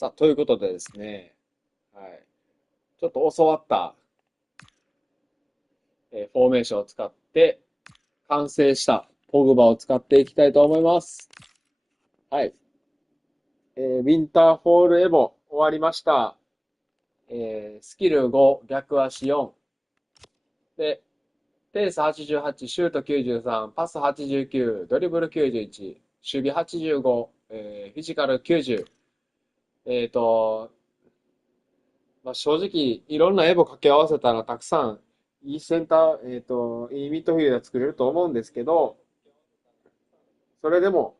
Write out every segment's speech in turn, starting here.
さあ、ということでですね、はい。ちょっと教わった、フォーメーションを使って、完成したポグバを使っていきたいと思います。はい。ウィンターフォールエボ終わりました。スキル5、逆足4。で、ペース88、シュート93、パス89、ドリブル91、守備85、フィジカル90。えっと、まあ、正直、いろんなエボ掛け合わせたらたくさんいいセンター、いいミッドフィルダー作れると思うんですけど、それでも、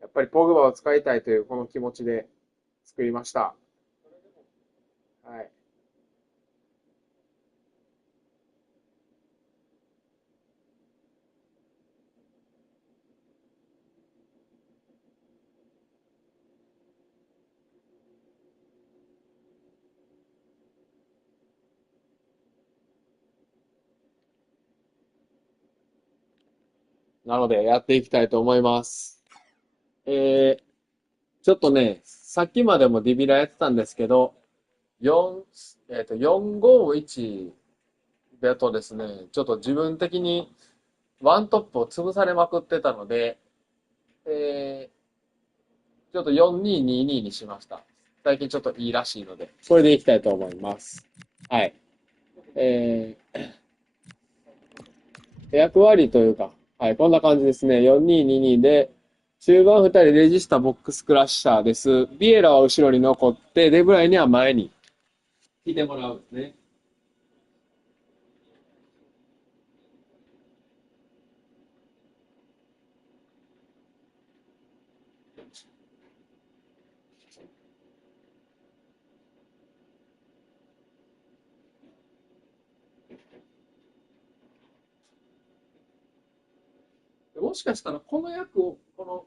やっぱりポグバを使いたいというこの気持ちで作りました。はい。なので、やっていきたいと思います。えー、ちょっとね、さっきまでもディビラやってたんですけど、4、451だとですね、ちょっと自分的にワントップを潰されまくってたので、えちょっと4222にしました。最近ちょっといいらしいので、これでいきたいと思います。はい。え役割というか、はい、こんな感じですね。4222で、中盤2人レジスタボックスクラッシャーです。ビエラは後ろに残って、デブライには前に来てもらうんですね。もしかしたらこの役を、この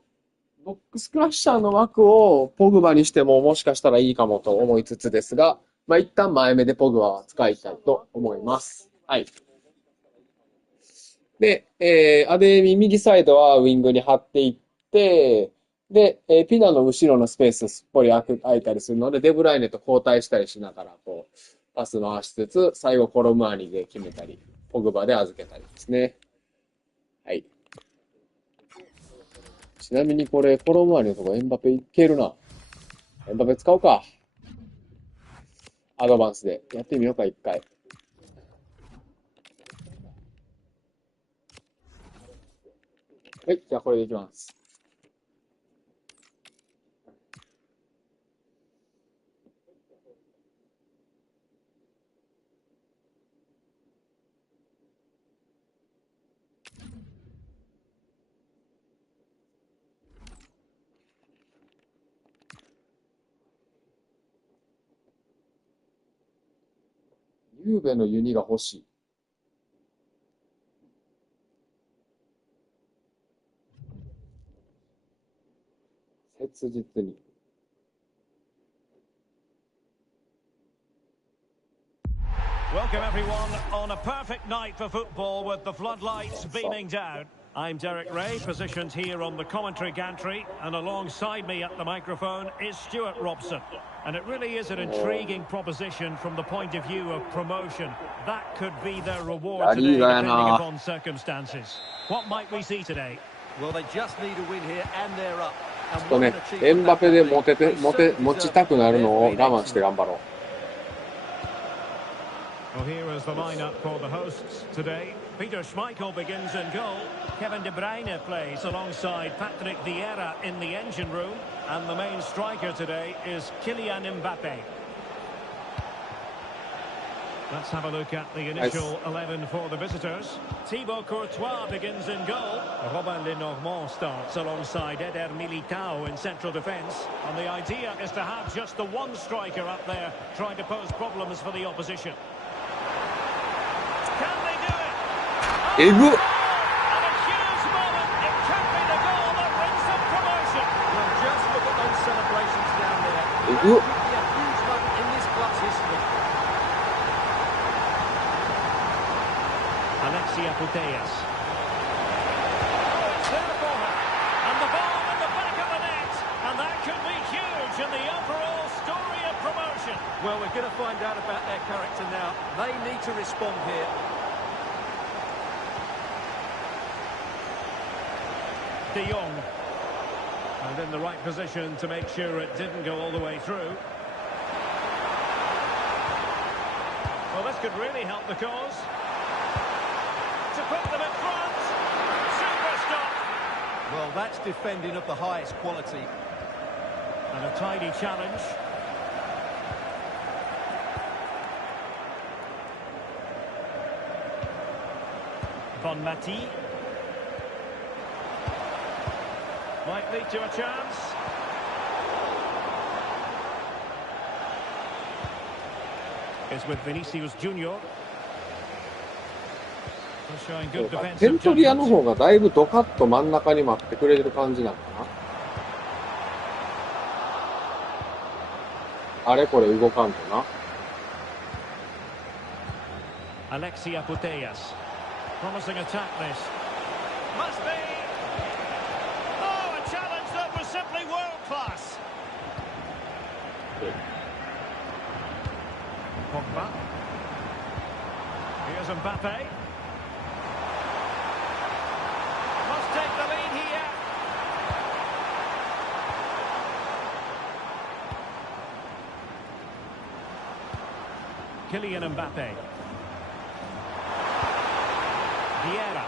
ボックスクラッシャーの枠をポグバにしてももしかしたらいいかもと思いつつですが、まあ一旦前目でポグバは使いたいと思います。はい。で、アデミ右サイドはウィングに張っていって、で、ピナの後ろのスペースすっぽり空いたりするので、デブライネと交代したりしながら、こう、パス回しつつ、最後コロムアニで決めたり、ポグバで預けたりですね。はい。ちなみにこれ、コロムアニのとこエンバペいけるな。エンバペ使うか。アドバンスで。やってみようか、一回。はい、じゃあこれでいきます。ゆうべのユニが欲しい。切実に。Welcome everyone on a perfect night for football with the floodlights beaming down. I'm Derek Ray, positioned here on the commentary gantry, and alongside me at the microphone is Stuart Robson. And it really is an intriguing proposition from the point of view of promotion. That could be their reward today, depending upon circumstances. What might we see today? Well, they just need a win here and they're up. ちょっとね、エンバペで持ちたくなるのを我慢して頑張ろう。Well, here is the lineup for the hosts today. Peter Schmeichel begins in goal. Kevin De Bruyne plays alongside Patrick Vieira in the engine room. And the main striker today is Kylian Mbappe. Let's have a look at the initial 11 for the visitors. Thibaut Courtois begins in goal. Robin Lenormand starts alongside Eder Militao in central defence. And the idea is to have just the one striker up there trying to pose problems for the opposition. Can they do it? Oh, and a huge moment. It could be the goal that brings them promotion. Well, just look at those celebrations down there. It could be a huge moment in this club's history. Alexia Putellas. Oh, it's there for her. And the ball in the back of the net. And that could be huge in the overall going to find out about their character now. They need to respond here. De Jong. And in the right position to make sure it didn't go all the way through. Well, this could really help the cause. To put them in front. Super stop. Well, that's defending of the highest quality. And a tidy challenge. Bonmati. Might lead to a chance. It's with Vinicius Junior. Showing そう good か、 defensive 点取り屋の judgment. 方がだいぶドカッと真ん中に待ってくれてる感じなのかな。あれこれ動かんとな。Alexia Putellas. Promising attack this. Must be. Oh, a challenge that was simply world class. Pogba. Here's Mbappe. Must take the lead here. Kylian Mbappe. Vieira.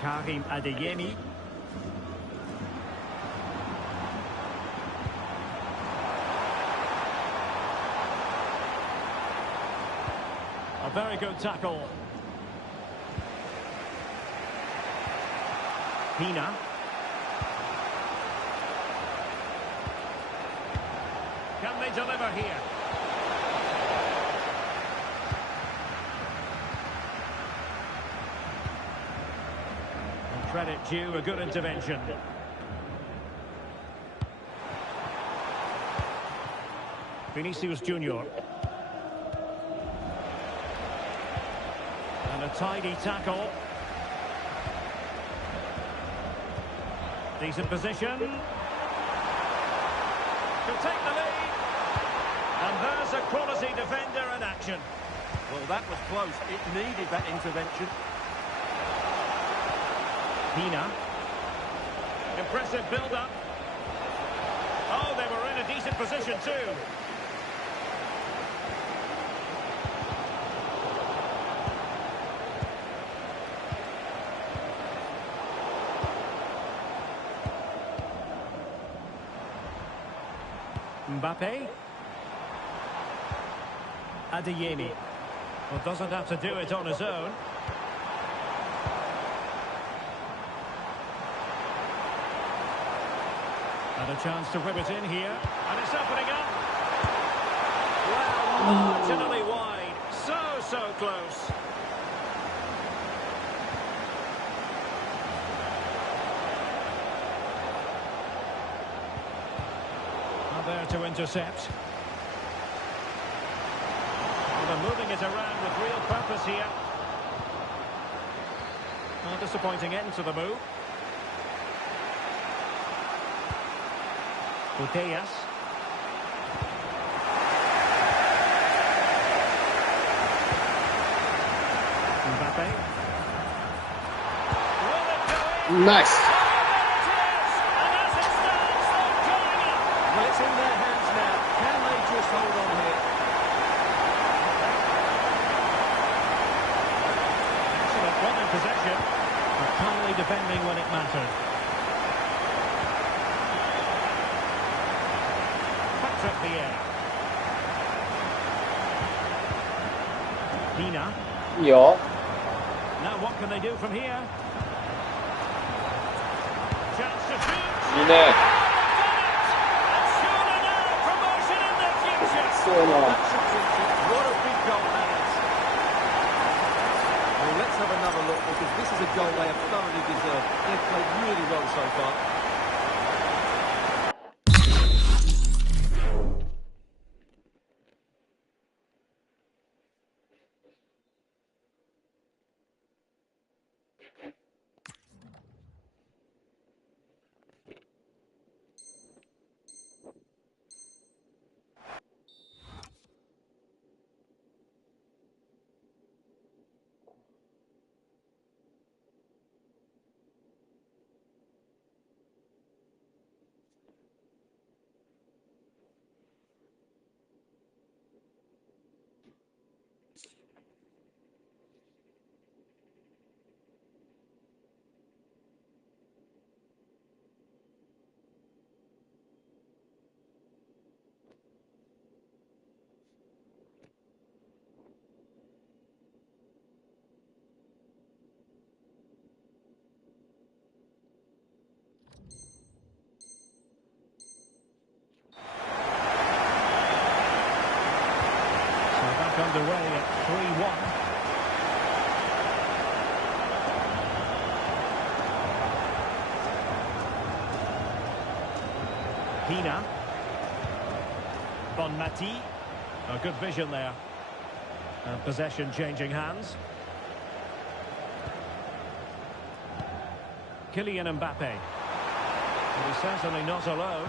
Karim Adeyemi. A very good tackle. Pina. Can they deliver here? And credit due, a good intervention. Vinicius Junior. And a tidy tackle. Decent position. Could take the lead. And there's a quality defender in action. Well, that was close. It needed that intervention. Pina. Impressive build-up. Oh, they were in a decent position too. Mbappe. Adeyemi. Well, doesn't have to do it on his own. And a chance to whip it in here. And it's opening up. Well, marginally wide. So close. There to intercept. Well, they're moving it around with real purpose here. A disappointing end to the move. Putellas. Mbappe. Will it go in? Nice. Well, it's in their hands now. Can they just hold on here? Excellent one in possession, but kindly defending when it mattered. Patrick Vieira. Pina. いいよ。 Now what can they do from here? Chance to shoot. いいね。 Surely now promotion in the future. そうな。 What a big goal that is. Well, let's have another look because this is a goal they have thoroughly deserved. They've played really well so far. back underway at 3-1. Pina. Bonmati. A good vision there. And possession changing hands. Kylian Mbappe. And he's certainly not alone.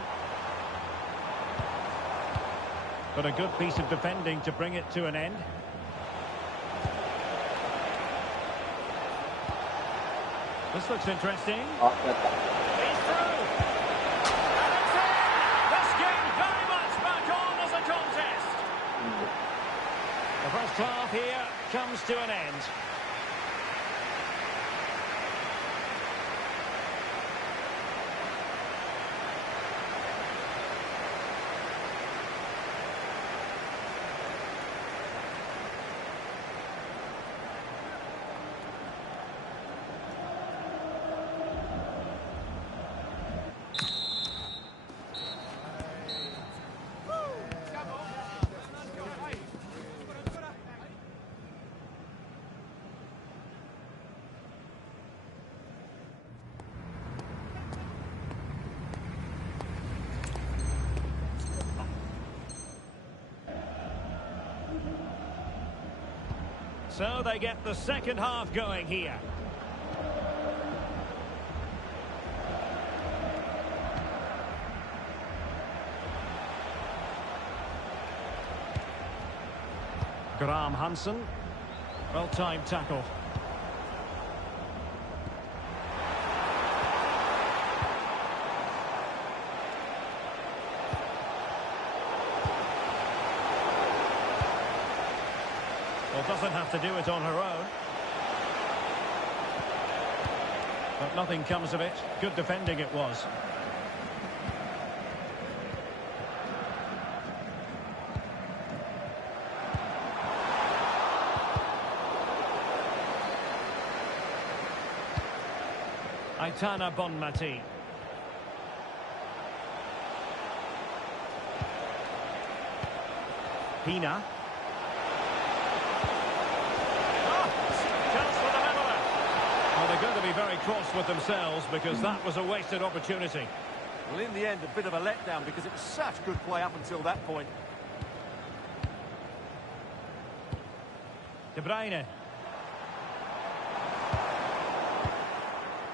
But a good piece of defending to bring it to an end. This looks interesting. He's through. And it's in. This game very much back on as a contest. The first half here comes to an end. So they get the second half going here. Graham Hansen. Well-timed tackle. Well, doesn't have to do it on her own. But nothing comes of it. Good defending it was. Aitana Bonmati. Pina. Well, they're going to be very cross with themselves because that was a wasted opportunity. Well, in the end, a bit of a letdown because it was such good play up until that point. De Bruyne.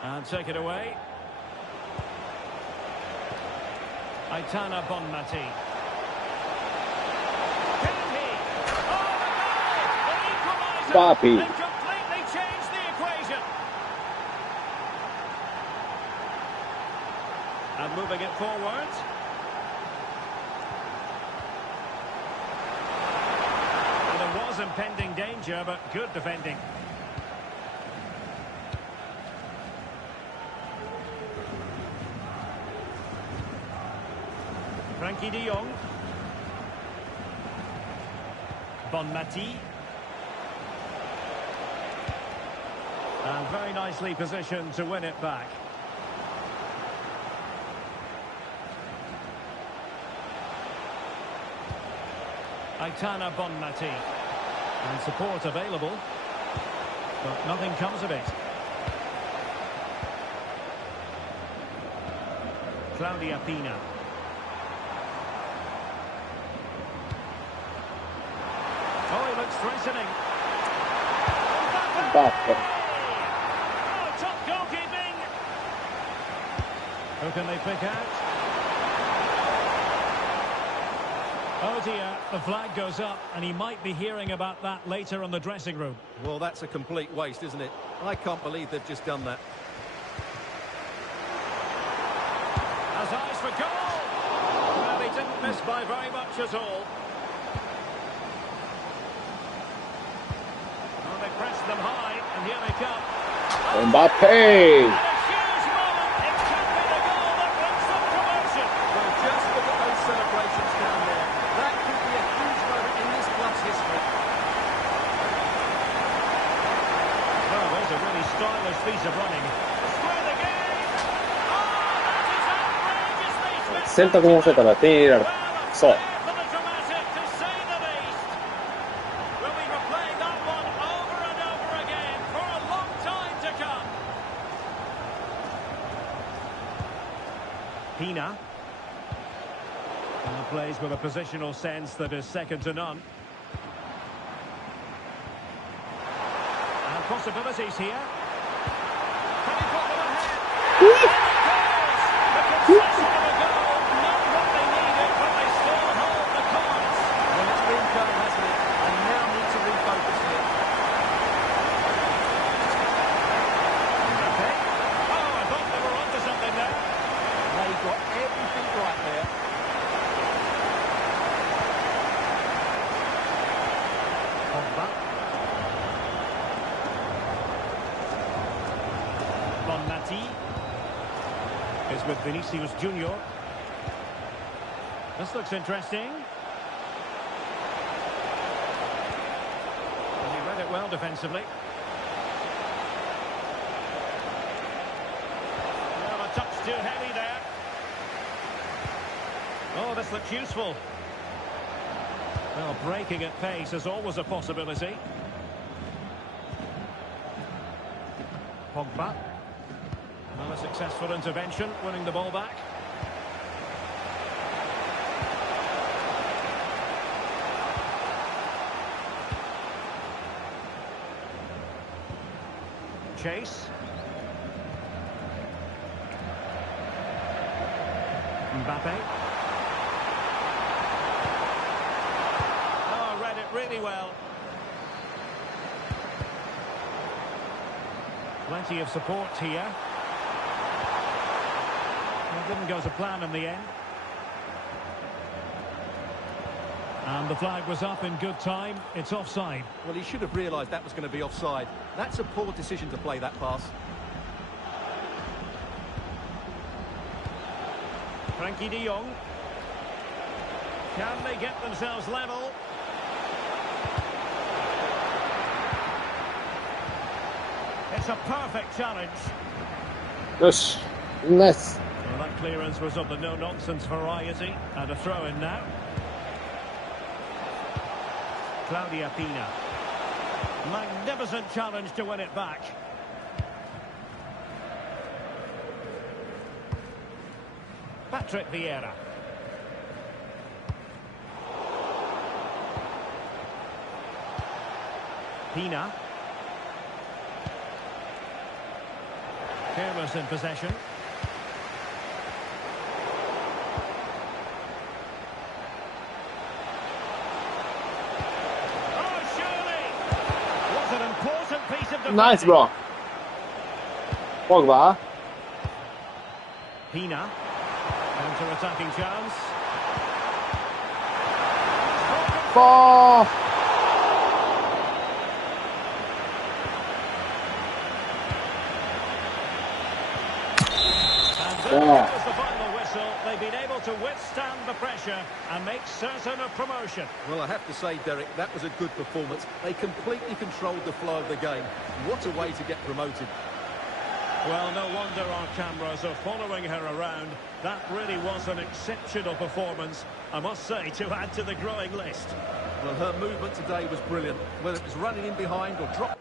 And take it away. Aitana Bonmati. Papi. And completely changed the equation. And moving it forward. Well, there was impending danger, but good defending. Frankie de Jong. Bonmati. And very nicely positioned to win it back. Aitana Bonmati. And support available. But nothing comes of it. Claudia Pina. Oh, he looks threatening. Mbappe. Top goalkeeping. Who can they pick out? Oh dear, the flag goes up and he might be hearing about that later on the dressing room. Well, that's a complete waste, isn't it? I can't believe they've just done that. Has eyes for goal. Well, he didn't miss by very much at all. Oh, they pressed them high and here they come. Mbappe. And a huge moment. It could be the goal that brings them promotion. Well, just look at those celebrations down there. That could be a huge moment in this club's history. Well, there's a really stylish piece of running. Square the game. Oh, that is outrageously 選択もせたら点入れられる。 well, a そう。 player for the dramatic, to say the least. Pina. And plays with a positional sense that is second to none. And possibilities here. Can he put them ahead? And it goes! The concession of a goal, not what they needed, but they still hold the cards. Well, it's been done, hasn't it? And now need to refocus here. Mbappe. Oh, I thought they were onto something there. They got everything right there. Pogba. Bonmati is with Vinicius Junior. This looks interesting. And he read it well defensively. Well, a touch too heavy there. Oh, this looks useful. Well, breaking at pace is always a possibility. Pogba. Well, a successful intervention, winning the ball back. Chase. Mbappe. Oh, read it really well. Plenty of support here. Well, didn't go to plan in the end. And the flag was up in good time. It's offside. Well, he should have realised that was going to be offside. That's a poor decision to play that pass. Frankie de Jong. Can they get themselves level? It's a perfect challenge. Yes. Nice. Well, that clearance was of the no-nonsense variety. And a throw-in now. Claudia Pina. Magnificent challenge to win it back. Patrick Vieira. Pina. Careless in possession. Oh, surely! What an important piece of defending. Nice block. Pogba. Pina. Counter-attacking chance. Ball. And there was the final whistle. They've been able to withstand the pressure and make certain of promotion. Well, I have to say, Derek, that was a good performance. They completely controlled the flow of the game. What a way to get promoted. Well, no wonder our cameras are following her around. That really was an exceptional performance, I must say, to add to the growing list. Well, her movement today was brilliant. Whether it was running in behind or dropping.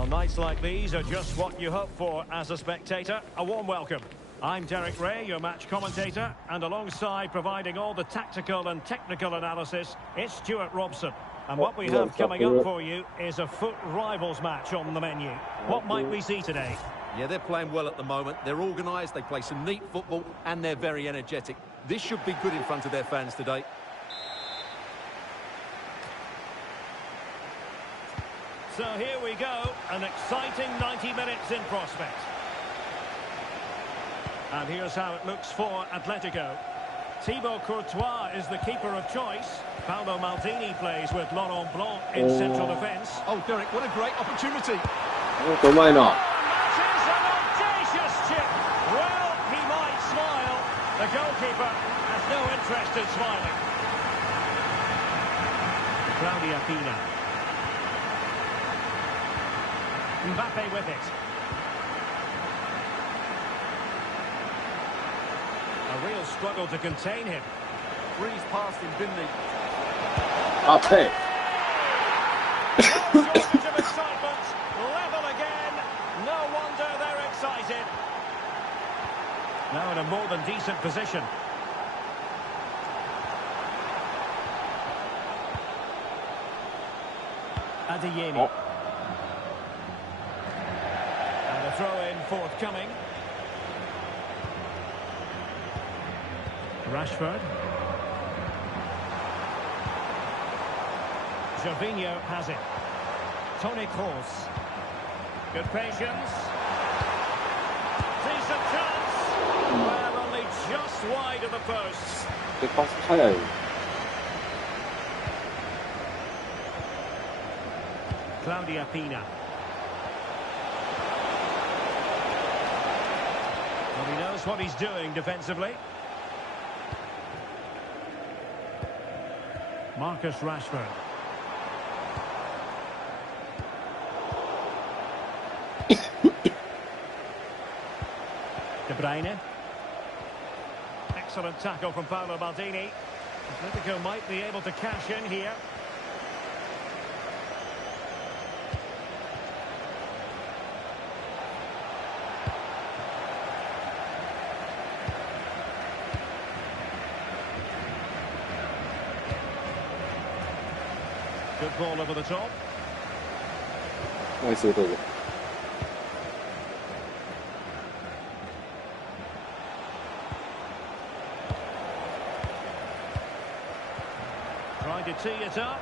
Well, nights like these are just what you hope for as a spectator. A warm welcome. I'm Derek Ray, your match commentator, and alongside providing all the tactical and technical analysis, it's Stuart Robson. And what we have coming up for you is a foot rivals match on the menu. What might we see today? Yeah, they're playing well at the moment. They're organised, they play some neat football, and they're very energetic. This should be good in front of their fans today. So here we go, an exciting 90 minutes in prospect. And here's how it looks for Atletico. Thibaut Courtois is the keeper of choice. Paolo Maldini plays with Laurent Blanc in central defence. Oh, Derek, what a great opportunity. Why not? That is an audacious chip. Well, he might smile. The goalkeeper has no interest in smiling. Claudia Pina. Mbappe with it. A real struggle to contain him. Breeze past him, didn't he? Mbappe. No shortage of excitement. Level again. No wonder they're excited. Now in a more than decent position. Adeyemi. Oh. And a throw-in forthcoming. Rashford. Jorginho has it. Toni Kroos. Good patience. Decent chance. Well, only just wide of the post. pass 早い。Claudia Pina. Well, he knows what he's doing defensively. Marcus Rashford. De Bruyne. Excellent tackle from Paolo Maldini. Atletico might be able to cash in here. Good ball over the top. ナイス、どうぞ。Trying to tee it up.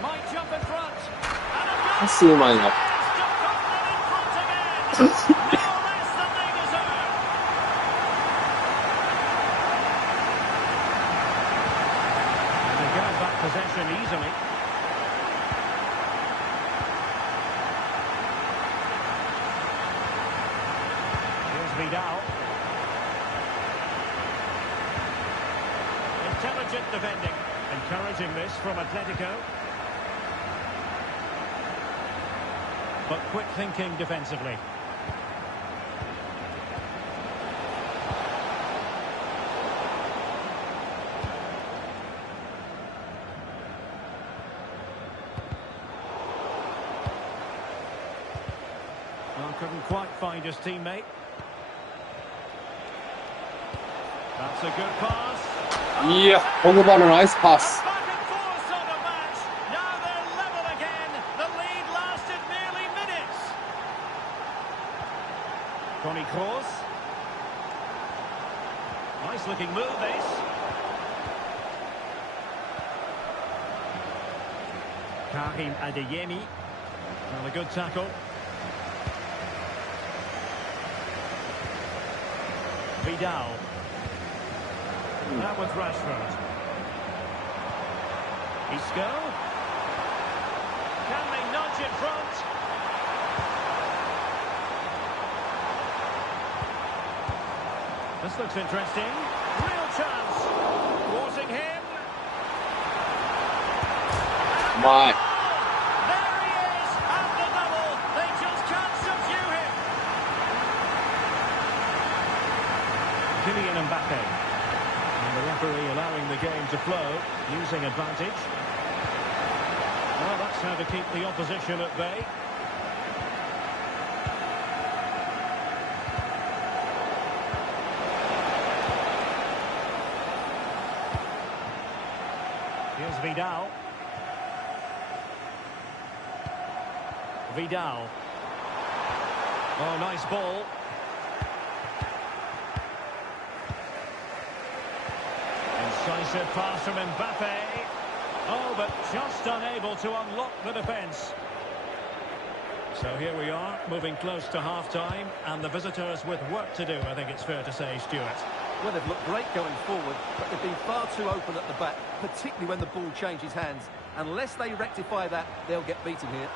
Might jump in front. And a goal! パスうまいな。In front again. No less than they deserve. And they get back possession easily. Here's Vidal. Intelligent defending. Encouraging this from Atletico. But quick thinking defensively. Well, couldn't quite find his teammate. That's a good pass. いや、ポグバのナイスパス。 Back and forth sort of match. Now they're level again. The lead lasted merely minutes. Toni Kroos. Nice looking move this. Karim Adeyemi. Well, a good tackle. Vidal. Now with Rashford. Isco. Can they nudge in front? This looks interesting. Real chance. Forcing him. うまい。 There he is at the double. They just can't subdue him. Kylian Mbappe. And And the referee allowing the game to flow, using advantage. Well, that's how to keep the opposition at bay. Here's Vidal. Vidal. Oh, nice ball. Incisive pass from Mbappe. Oh, but just unable to unlock the defence. So here we are, moving close to half-time, and the visitors with work to do, I think it's fair to say, Stuart. Well, they've looked great going forward, but they've been far too open at the back, particularly when the ball changes hands. Unless they rectify that, they'll get beaten here.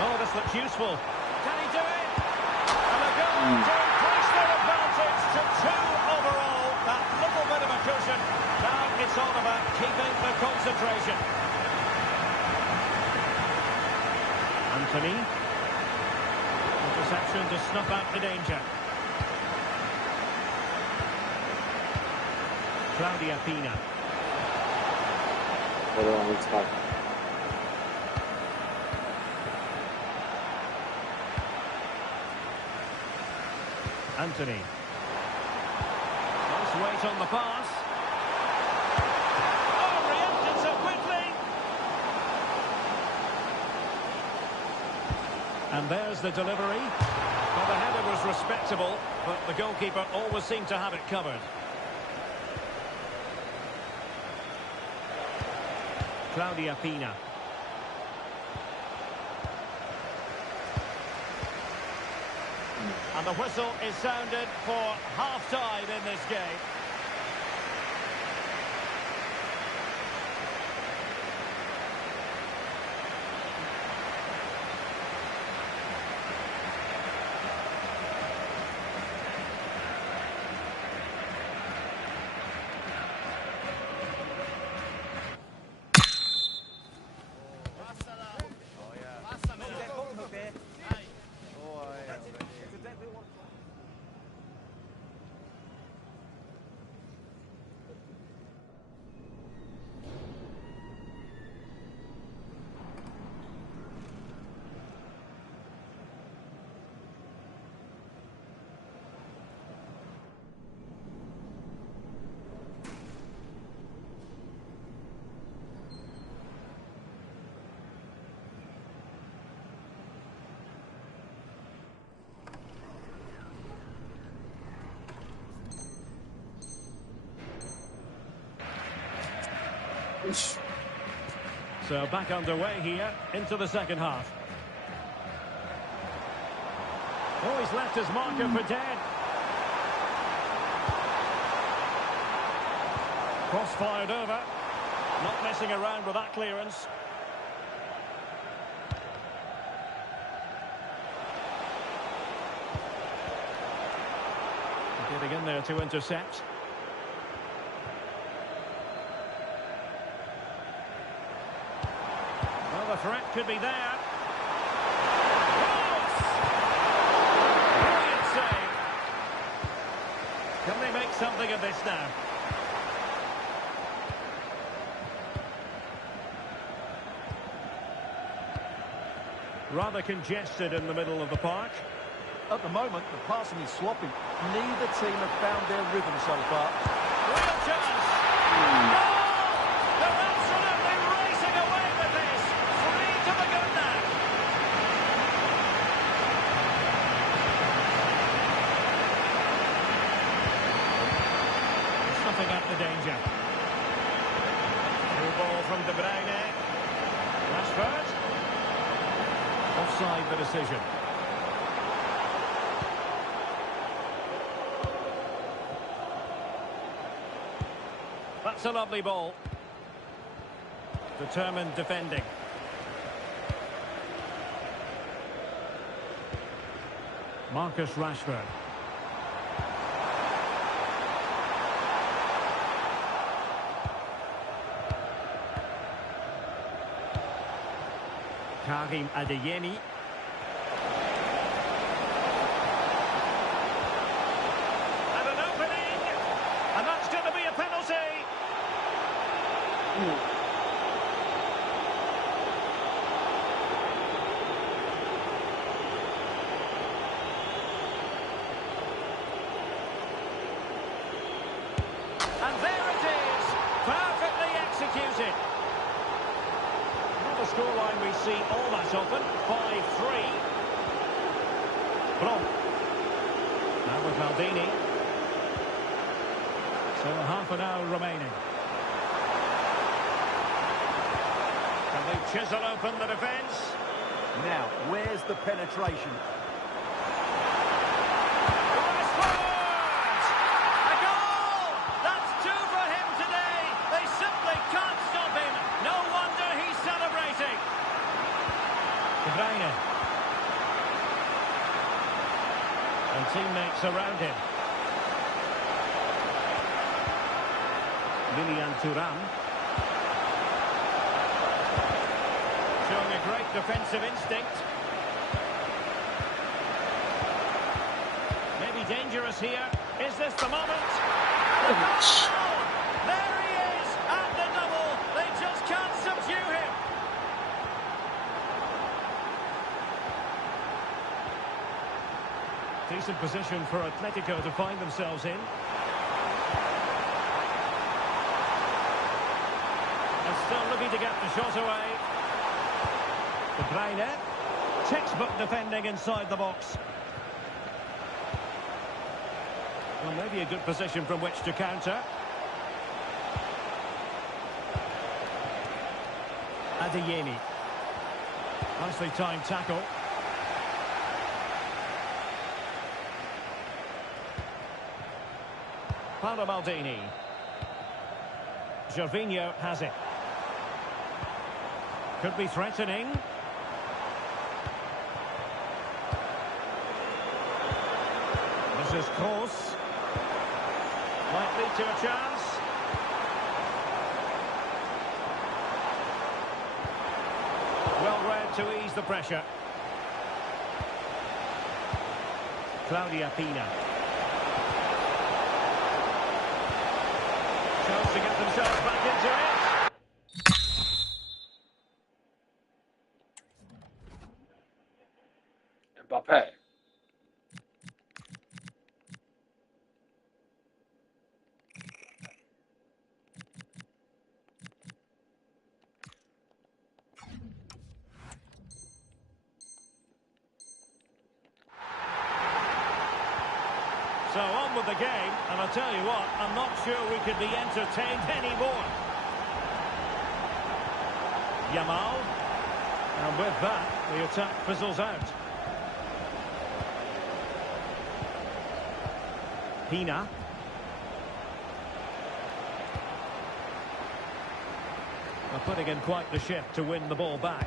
Oh, this looks useful. Can he do it? And a goal to increase their advantage to 2 overall. That little bit of a cushion. Now it's all about keeping the concentration. Anthony. Interception to snuff out the danger. Claudia Pina. Anthony. Nice weight on the pass. Oh, reacted so quickly. And there's the delivery. Well, the header was respectable, but the goalkeeper always seemed to have it covered. Claudia Pina. And the whistle is sounded for half-time in this game. So back underway here into the second half. Oh, he's left his marker for dead. Cross fired over. Not messing around with that clearance. Getting in there to intercept. Well, the threat could be there. Cross! Brilliant save. Can they make something of this now? Rather congested in the middle of the park. At the moment, the passing is sloppy. Neither team have found their rhythm so far. Real chance! Goal! They're absolutely racing away with this. 3 to the good now. Snuffing out the danger. New ball from De Bruyne. Rashford. Offside the decision. That's a lovely ball. Determined defending. Marcus Rashford. Karim Adeyemi. scoreline we see all that often. 5-3. Brom. Now with Maldini. So half an hour remaining. And they chisel open the defence. Now, where's the penetration? A goal! That's two for him today. They simply can't stop him. No wonder he's celebrating. De Bruyne. And teammates around him. Lilian Thuram. Showing a great defensive instinct. Maybe dangerous here. Is this the moment? The goal! There he is at the double. They just can't subdue him. Decent position for Atletico to find themselves in. And still looking to get the shot away. De Bruyne. Textbook defending inside the box. Well, maybe a good position from which to counter. Adeyemi. Nicely timed tackle. Paolo Maldini. Gervinho has it. Could be threatening. This is close. Might lead to a chance. Well read to ease the pressure. Claudia Pina. Chance to get themselves back into it. Mbappe. So on with the game, and I'll tell you what, I'm not sure we could be entertained anymore. Yamal, and with that, the attack fizzles out. Pina. Well, putting in quite the shift to win the ball back.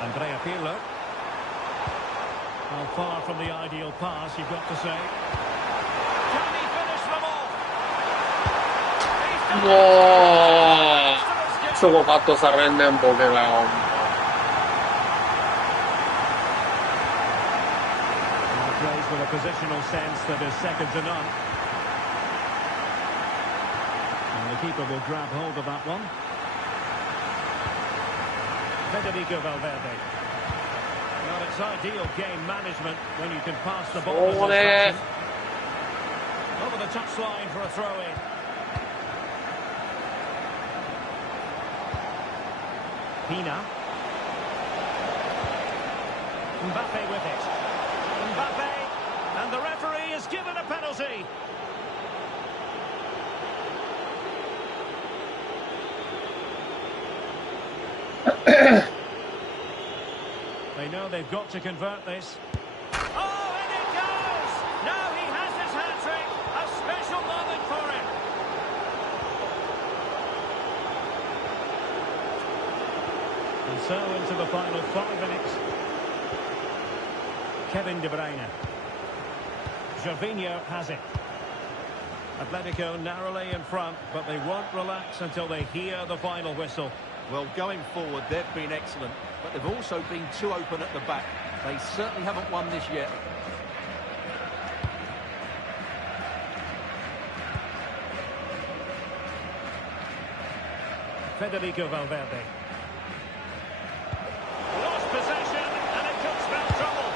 Andrea Pirlo. Well, far from the ideal pass, you've got to say. Can he finish them off? 와, 저거 가또 sa renden Pokemon. Plays with a positional sense that is second to none. And the keeper will grab hold of that one. Federico Valverde. Well, it's ideal game management when you can pass the ball in this fashion. Over the touchline for a throw-in. Pina. Mbappe with it. Mbappe, and the referee is given a penalty. They know they've got to convert this. Oh, and it goes! Now he has his hat-trick. A special moment for him. And so into the final 5 minutes. Kevin De Bruyne. Gervinho has it. Atletico narrowly in front, but they won't relax until they hear the final whistle. Well, going forward, they've been excellent, but they've also been too open at the back. They certainly haven't won this yet. Federico Valverde. Lost possession, and it could spell trouble.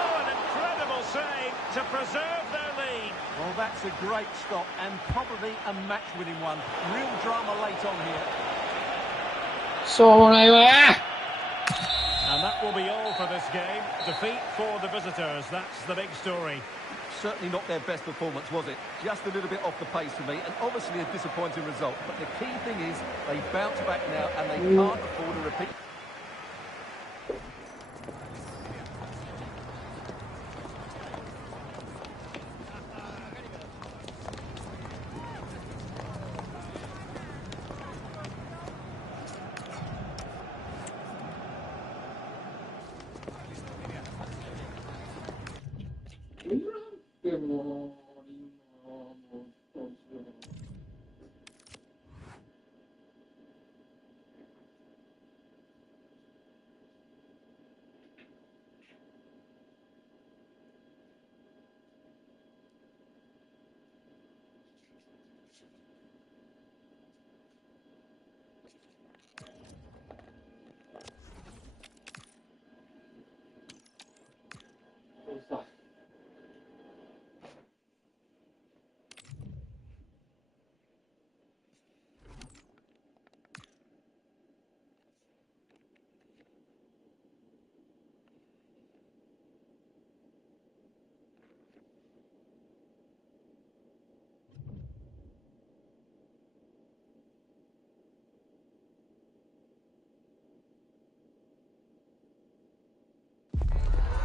Oh, an incredible save to preserve their lead. Well, that's a great stop and probably a match-winning one. Real drama late on here. しょうもないわ And that will be all for this game. Defeat for the visitors. That's the big story. Certainly not their best performance, was it? Just a little bit off the pace for me, and obviously a disappointing result. But the key thing is they bounce back now, and they can't afford a repeat.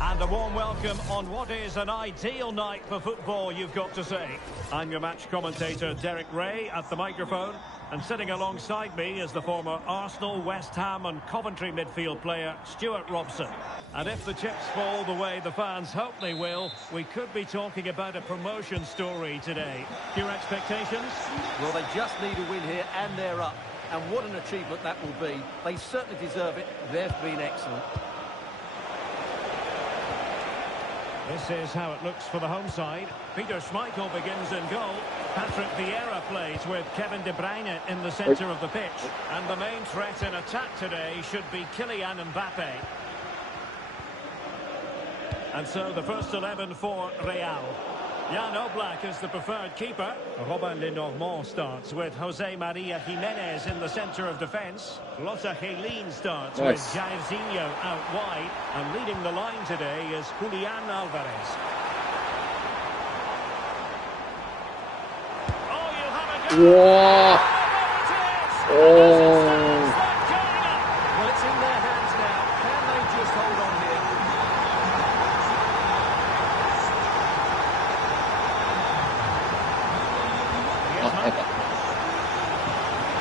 And a warm welcome on what is an ideal night for football, you've got to say. I'm your match commentator, Derek Ray, at the microphone. And sitting alongside me is the former Arsenal, West Ham and Coventry midfield player, Stuart Robson. And if the chips fall the way the fans hope they will, we could be talking about a promotion story today. Your expectations? Well, they just need a win here, and they're up. And what an achievement that will be. They certainly deserve it. They've been excellent. This is how it looks for the home side. Peter Schmeichel begins in goal. Patrick Vieira plays with Kevin De Bruyne in the centre of the pitch. And the main threat in attack today should be Kylian Mbappe. And so the first 11 for Real. Jan Oblak is the preferred keeper. Robin Lenormand starts with Jose Maria Jimenez in the centre of defence. Lotta Helene starts with Jairzinho out wide. And leading the line today is Julian Alvarez. Oh, you'll have a go! Whoa. Oh. Well, it's in their hands now. Can they just hold on here?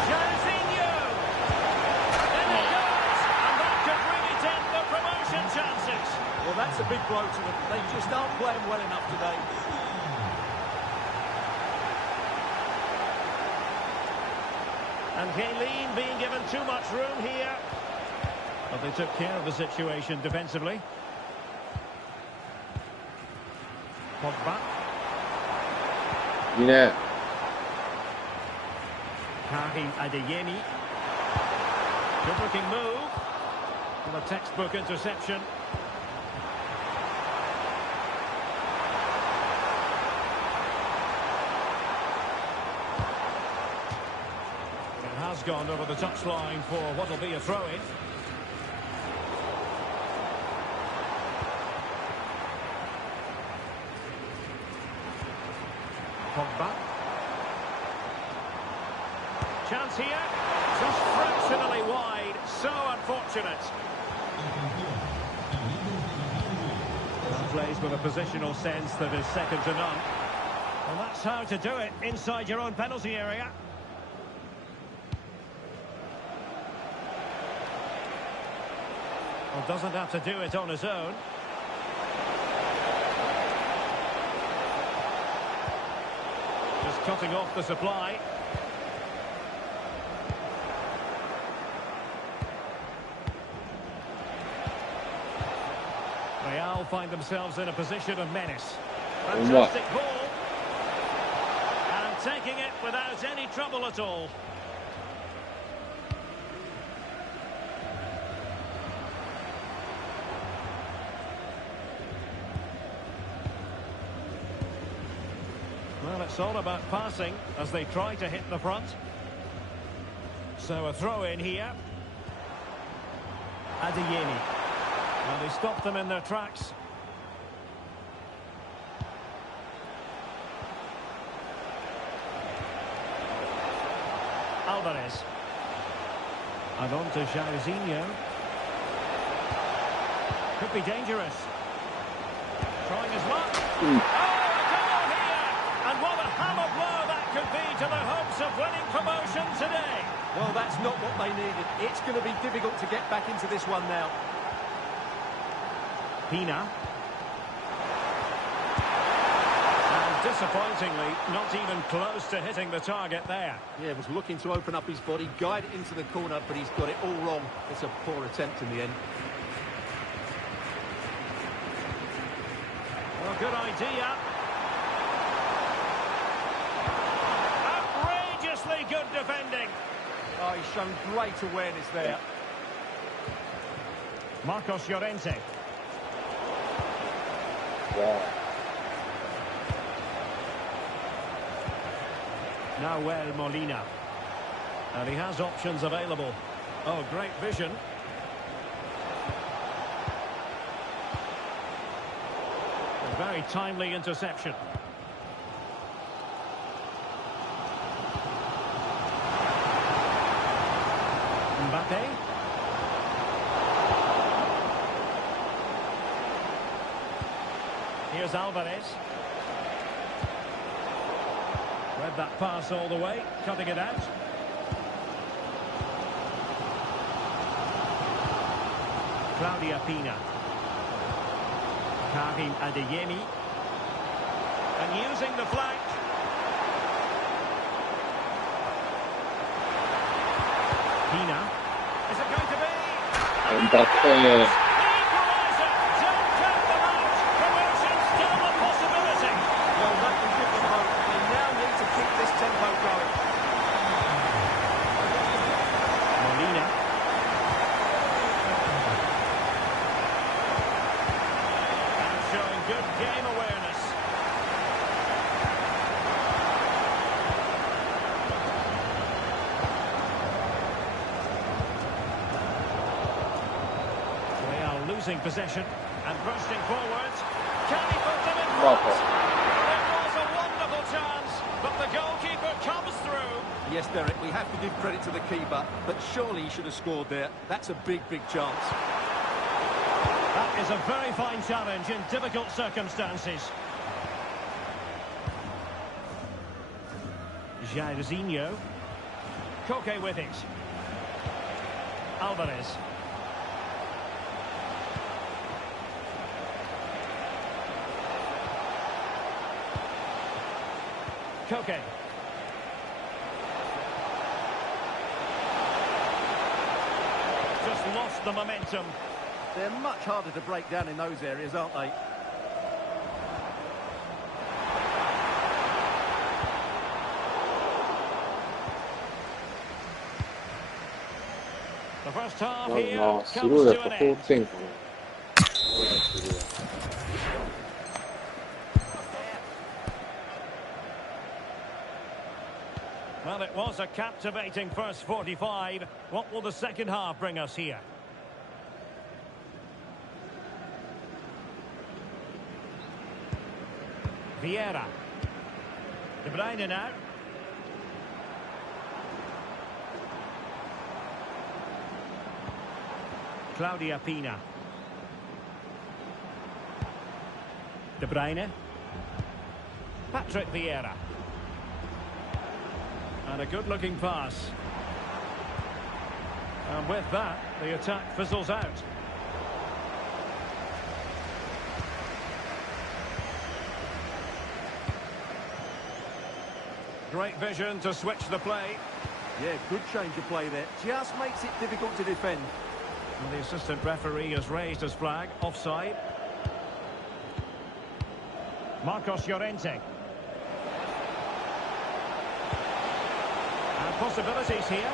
Jairzinho! In it goes! And that could really dent the promotion chances. Well, that's a big blow to them. They just aren't playing well enough today. And Helene being given too much room here. But they took care of the situation defensively. Pogba. Yeah. Karim Adeyemi. Good looking move. And a textbook interception. It has gone over the touchline for what will be a throw-in. Pogba. Chance here. Just fractionally wide. So unfortunate. That plays with a positional sense that is second to none. Well, that's how to do it inside your own penalty area. Well, doesn't have to do it on his own. Just cutting off the supply. Real find themselves in a position of menace. Fantastic ball. And taking it without any trouble at all. Well, it's all about passing as they try to hit the front. So a throw in here. Adeyemi. Well, they stopped them in their tracks. Alvarez. And on to Jairzinho. Could be dangerous. Trying his luck. Oh, a goal here! And what a hammer blow that could be to the hopes of winning promotion today. Well, that's not what they needed. It's going to be difficult to get back into this one now. Pina. And disappointingly, not even close to hitting the target there. Yeah, was looking to open up his body, guide it into the corner, but he's got it all wrong. It's a poor attempt in the end. Well, good idea. Outrageously good defending. Oh, he's shown great awareness there. Marcos Llorente. Wow. Nahuel Molina. And he has options available. Oh, great vision. A very timely interception. Mbappe. Here's Alvarez. Read that pass all the way, cutting it out. Claudia Pina. Karim Adeyemi. And using the flank. Pina. Is it going to be? Mbappe. Equaliser. Don't count them out. Promotion still a possibility. Well, that can give them hope. They now need to keep this tempo going. Molina. And showing good game awareness. They are losing possession and bursting forward. Can he put them in front? It was a wonderful chance, but the goalkeeper comes through. Yes, Derek, we have to give credit to the keeper, but surely he should have scored there. That's a big, big chance. That is a very fine challenge in difficult circumstances. Jairzinho. Koke with it. Alvarez. Koke. Just lost the momentum. They're much harder to break down in those areas, aren't they? The first half まあ here まあ、ス comes ローや to った an ら end. 4点かな。Well, it was a captivating first 45. What will the second half bring us here? Vieira. De Bruyne now. Claudia Pina. De Bruyne. Patrick Vieira. And a good-looking pass. And with that, the attack fizzles out. Great vision to switch the play. Yeah, good change of play there. Just makes it difficult to defend. And the assistant referee has raised his flag. Offside. Marcos Llorente. And possibilities here.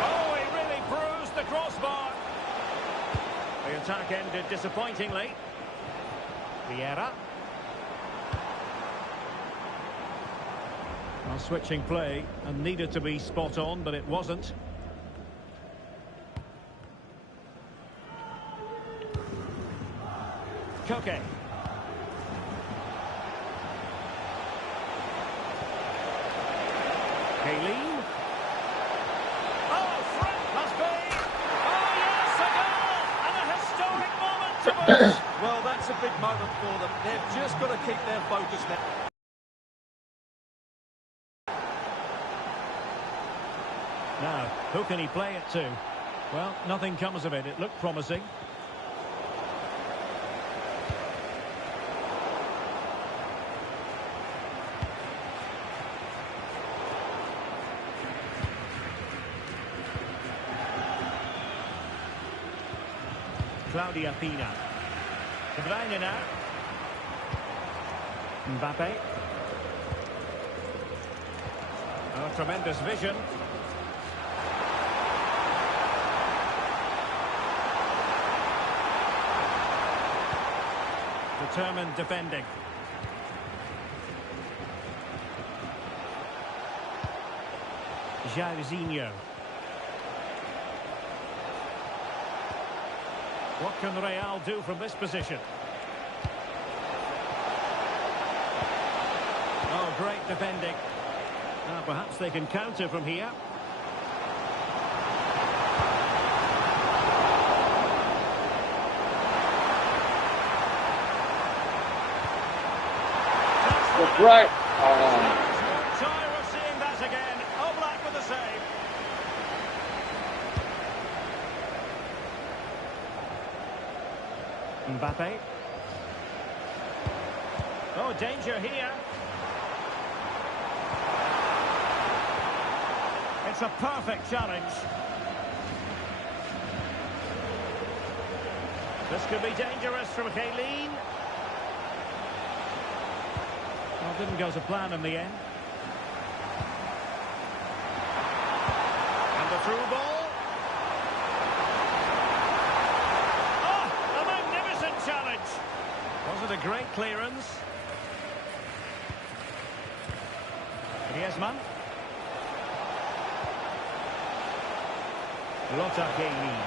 Oh, he really bruised the crossbar. The attack ended disappointingly. Vieira. Well, switching play and needed to be spot on, but it wasn't. Koke. Kaylin. Oh, threat must be. Oh, yes, a goal! And a historic moment to boot. Well, that's a big moment for them. They've just got to keep their focus now. Now, who can he play it to? Well, nothing comes of it. It looked promising. Claudia Pina. De Bruyne now. Mbappe. Oh, tremendous vision. Determined defending. Jairzinho. What can Real do from this position? Oh, great defending. Now perhaps they can counter from here. That's right. Tired of seeing that again. Oblak with the save. Mbappe. Oh, danger here. It's a perfect challenge. This could be dangerous from Kaylin. Well, didn't go to plan in the end. And the through ball. Oh, a magnificent challenge. Was it a great clearance? Griezmann. Lotta Kaylin.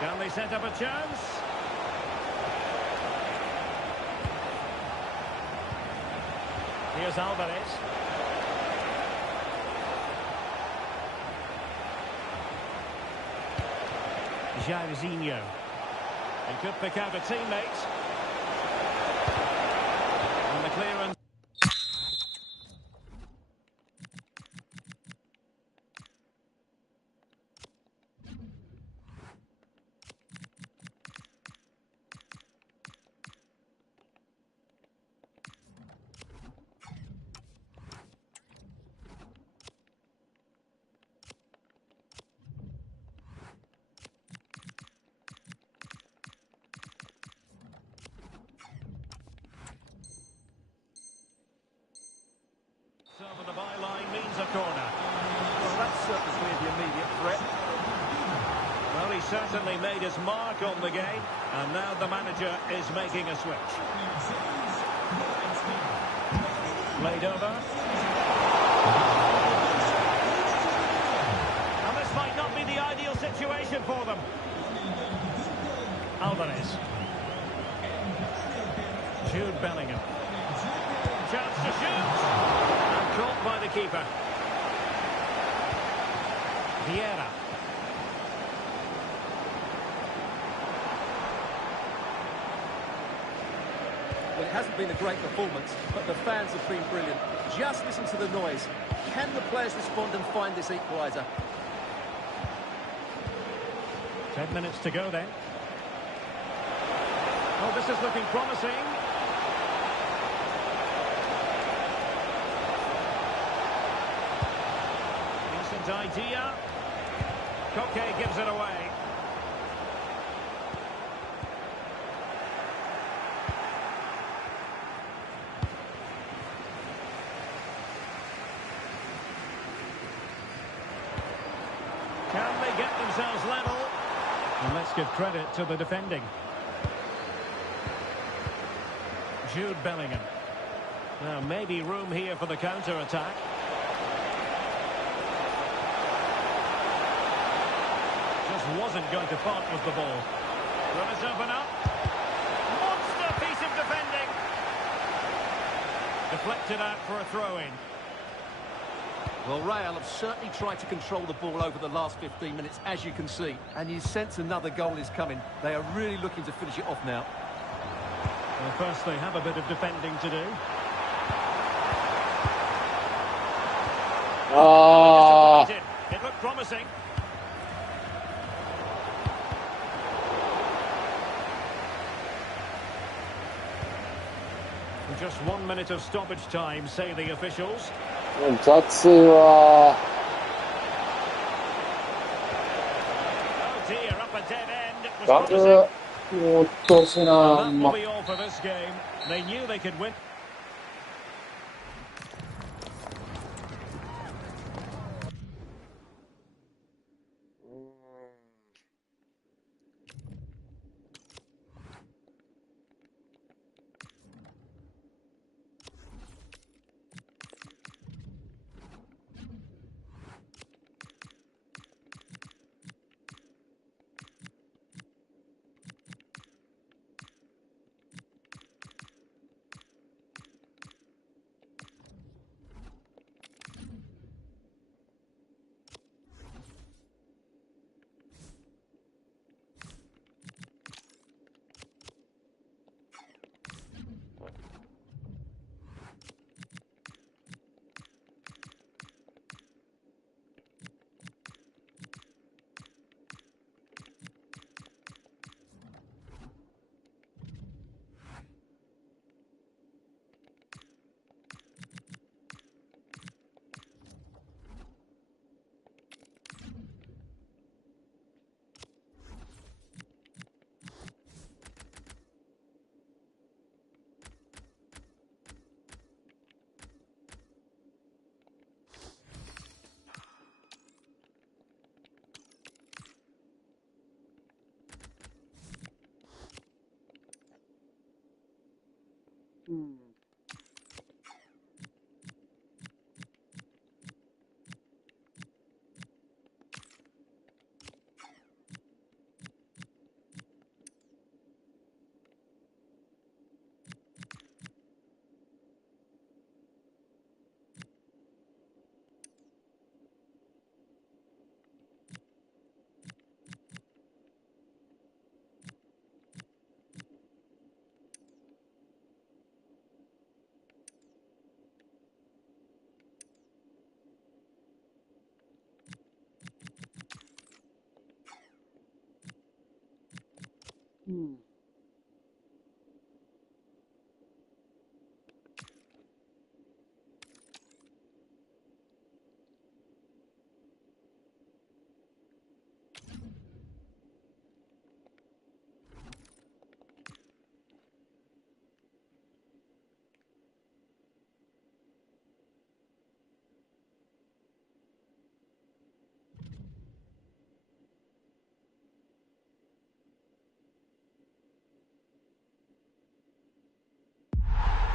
Can they set up a chance? Here's Alvarez. Jairzinho. He could pick out a teammate. And the clearance. Over the byline means a corner. Well, that's certainly the immediate threat. Well, he certainly made his mark on the game, and now the manager is making a switch. Played over. And this might not be the ideal situation for them. Alvarez. Jude Bellingham. Chance to shoot. Caught by the keeper. Vieira. Well, it hasn't been a great performance, but the fans have been brilliant. Just listen to the noise. Can the players respond and find this equaliser? 10 minutes to go then. Oh, this is looking promising. Idea. Koke gives it away. Can they get themselves level? And let's give credit to the defending. Jude Bellingham. Now, maybe room here for the counter-attack. Just wasn't going to part with the ball. Will this open up? Monster piece of defending. Deflected out for a throw-in. Well, Real have certainly tried to control the ball over the last 15 minutes, as you can see. And you sense another goal is coming. They are really looking to finish it off now. Well, first they have a bit of defending to do. It looked promising. Just 1 minute of stoppage time, say the officials. 雑は Oh dear, up a dead end. It was ガ promising. ク落とすな That ま will be all for this game. They knew they could win.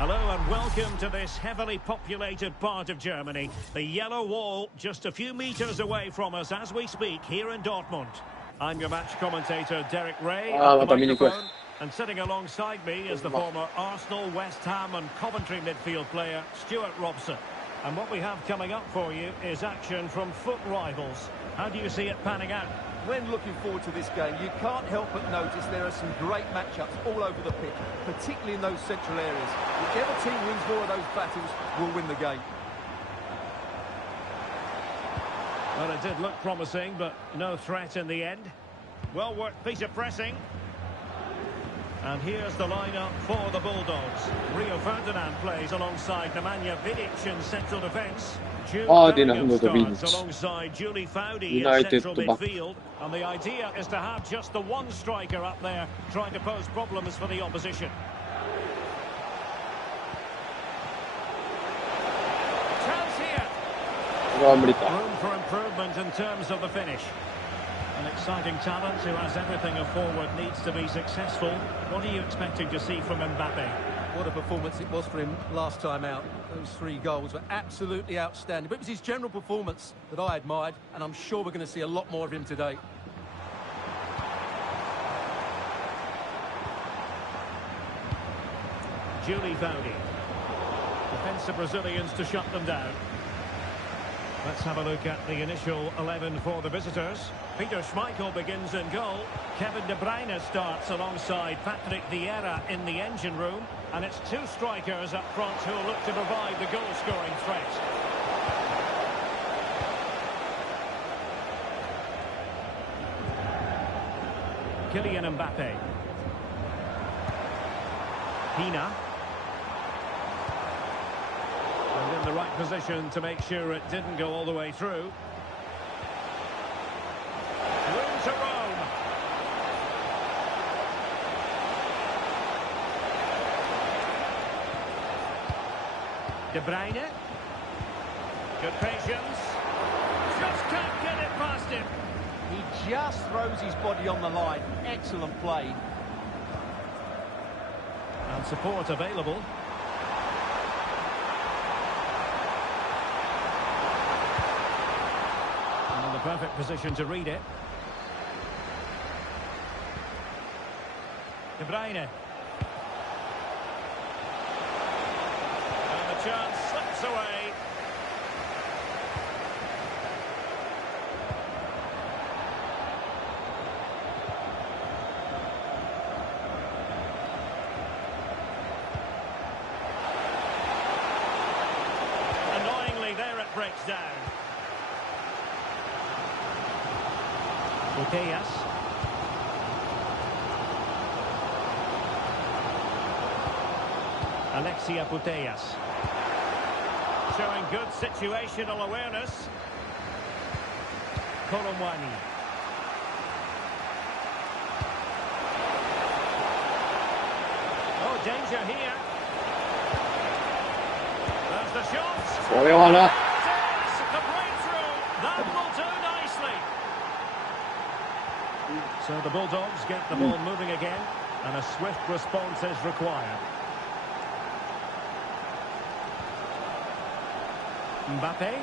Hello and welcome to this heavily populated part of Germany. The yellow wall just a few metres away from us as we speak here in Dortmund. I'm your match commentator Derek Ray at the microphone, and sitting alongside me is the former Arsenal, West Ham and Coventry midfield player Stuart Robson. And what we have coming up for you is action from foot rivals. How do you see it panning out? When looking forward to this game, you can't help but notice there are some great matchups all over the pitch, particularly in those central areas. Whichever team wins more of those battles will win the game. Well, it did look promising, but no threat in the end. Well worked piece of pressing. And here's the lineup for the Bulldogs. Rio Ferdinand plays alongside Nemanja Vidic in central defence. Starts alongside Julie Foudy in central midfield. And the idea is to have just the one striker up there trying to pose problems for the opposition. Chance here. Room for improvement in terms of the finish. An exciting talent who has everything a forward needs to be successful. What are you expecting to see from Mbappe? What a performance it was for him last time out. Those 3 goals were absolutely outstanding. But it was his general performance that I admired, and I'm sure we're going to see a lot more of him today. Julie Vaudi. Defensive Brazilians to shut them down. Let's have a look at the initial 11 for the visitors. Peter Schmeichel begins in goal. Kevin De Bruyne starts alongside Patrick Vieira in the engine room. And it's 2 strikers up front who will look to provide the goal-scoring threat. Kylian Mbappe. Pina. And in the right position to make sure it didn't go all the way through. Room to roam. De Bruyne. Good patience. Just can't get it past him. He just throws his body on the line. Excellent play. And support available. Perfect position to read it. De Bruyne. And the chance slips away. Annoyingly, there it breaks down. Putellas. Alexia Putellas. Showing good situational awareness. Colomwani. Oh, danger here. There's the shot. これはな。 The breakthrough. That will do nicely. So the Bulldogs get the ball moving again, and a swift response is required. Mbappe.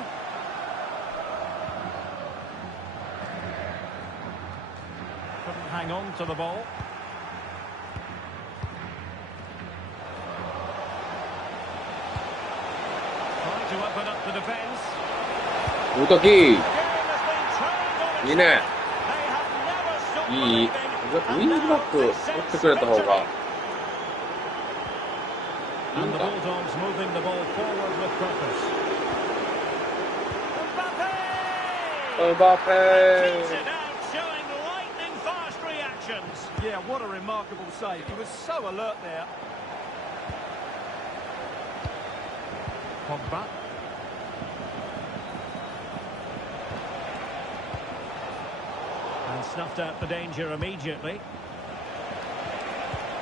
Couldn't hang on to the ball. Trying to open up the defence. いい時。 Game has been turned on its いいね。 head. They have never stopped いい。 believing. ウィングバック打ってくれた方が。 And the Bulldogs moving the ball forward with purpose. Mbappe! エムバペ Keeps it out, showing lightning fast reactions. Yeah, what a remarkable save. He was so alert there. Pogba. And snuffed out the danger immediately.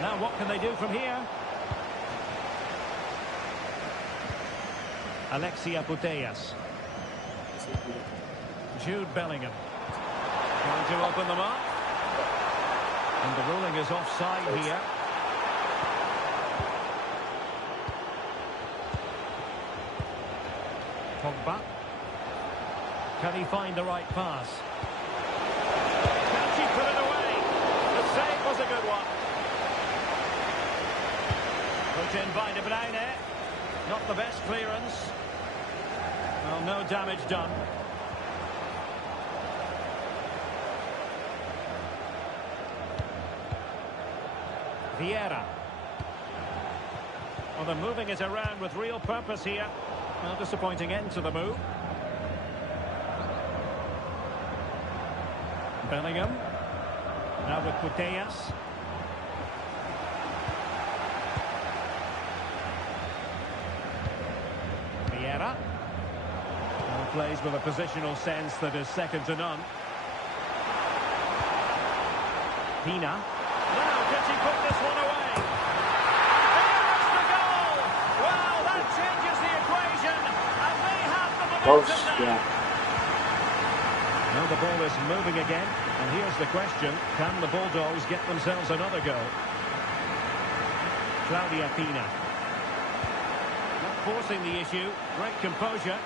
Now what can they do from here? Alexia Putellas. Jude Bellingham. Trying to open them up. And the ruling is offside here. Pogba. Can he find the right pass? Can she put it away? The save was a good one. Put in by De Bruyne. Not the best clearance. Well, no damage done. Vieira. Well, they're moving it around with real purpose here. Well, disappointing end to the move. Bellingham. Now with Putellas. Vieira. Well, plays with a positional sense that is second to none. Pina. Now, can she put this one away? There is the goal! Well, that changes the equation, and they have the momentum now. Now the ball is moving again, and here's the question: can the Bulldogs get themselves another goal? Claudia Pina. Not forcing the issue. Great composure.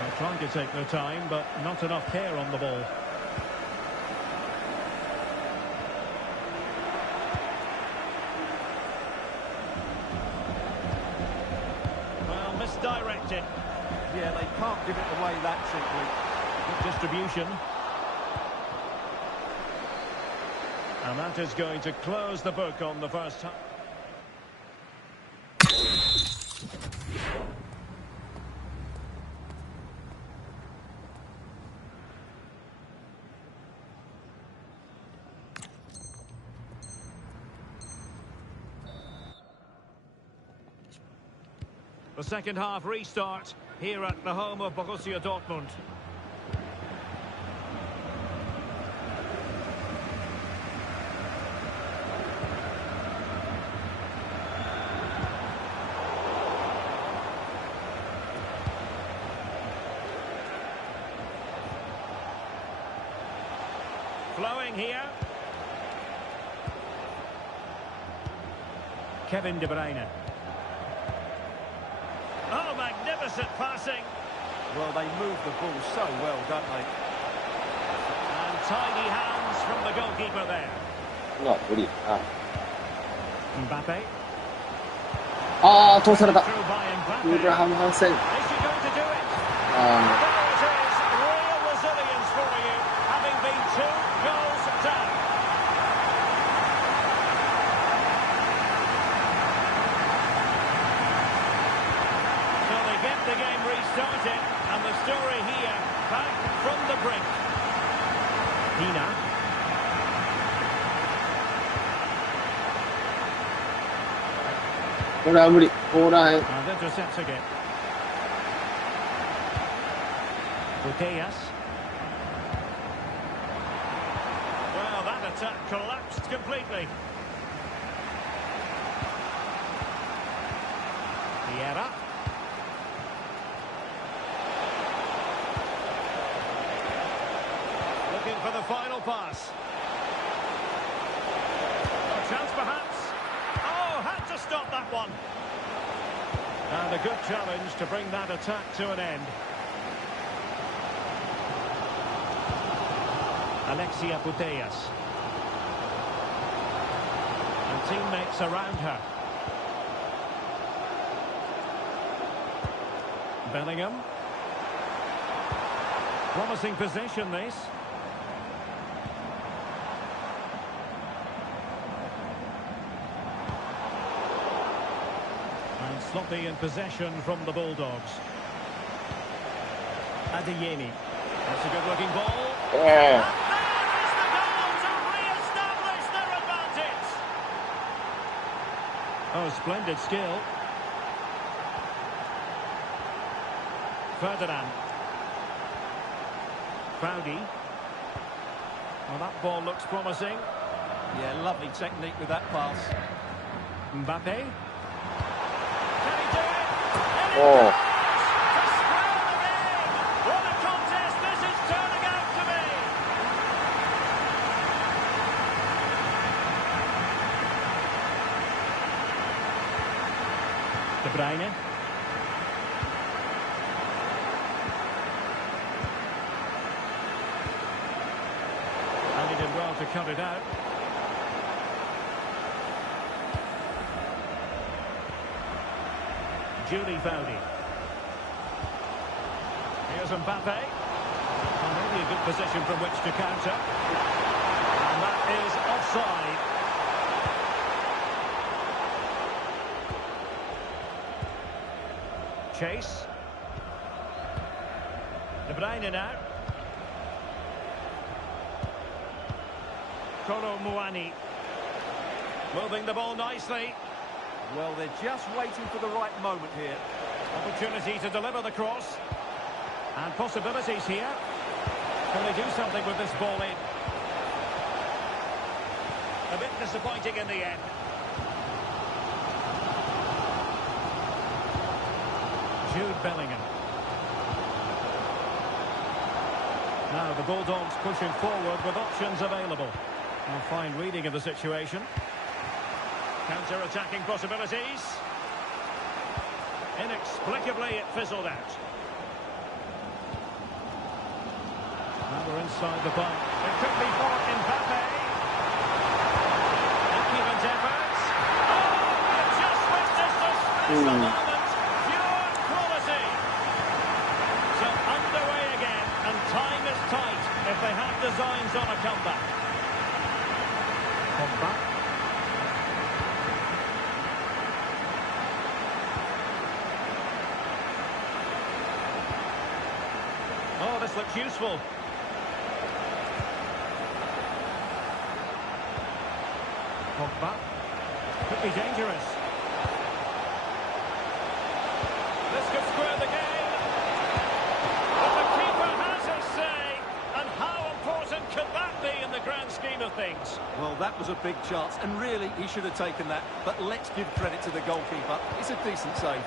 They're trying to take their time, but not enough care on the ball. Well, misdirected. Yeah, they can't give it away that simply. Good distribution. And that is going to close the book on the first half. The second half restart here at the home of Borussia Dortmund. Flowing here. Kevin De Bruyne. Oh, magnificent passing. Well, they move the ball so well, don't they? And tidy hands from the goalkeeper there. 無理。Mbappe. 通された。 Through by ウ Mbappe. ルハムハンセン。Is she going to do it? あ There it is. Real resilience for you, having been 2 goals down. So they get the game restarted, and the story here, back from the brink. Pina.これは無理。ここらへん。 And intercepts again. Putellas. Well, that attack collapsed completely. Vieira. Looking for the final pass. A chance perhaps. Oh, had to stop that one. And a good challenge to bring that attack to an end. Alexia Putellas. And teammates around her. Bellingham. Promising possession, this. And sloppy in possession from the Bulldogs. Adeyemi. That's a good-looking ball. え And there is the goal to re-establish their advantage. Oh, splendid skill. Ferdinand. Crowdy. Well, that ball looks promising. Yeah, lovely technique with that pass. Mbappe. Can he do it? え。おう。 To square the game. What a contest this is turning out to be. De Bruyne. And he did well to cut it out. Julie Foudy. Here's Mbappe. And maybe a good position from which to counter. And that is offside. Chase. De Bruyne now. Kolo Muani. Moving the ball nicely. Well, they're just waiting for the right moment here. Opportunity to deliver the cross. And possibilities here. Can they do something with this ball in? A bit disappointing in the end. Jude Bellingham. Now the Bulldogs pushing forward with options available. A fine reading of the situation. Counter-attacking possibilities. Inexplicably, it fizzled out. Another inside the box. It could be for Mbappe. Keegan's efforts. Oh, we've just witnessed a special moment. Pure quality. So underway again, and time is tight if they have designs on a comeback. Oh, this looks useful. Pogba. Could be dangerous. This could square the game. But the keeper has his say. And how important could that be in the grand scheme of things? Well, that was a big chance, and really, he should have taken that. But let's give credit to the goalkeeper. It's a decent save.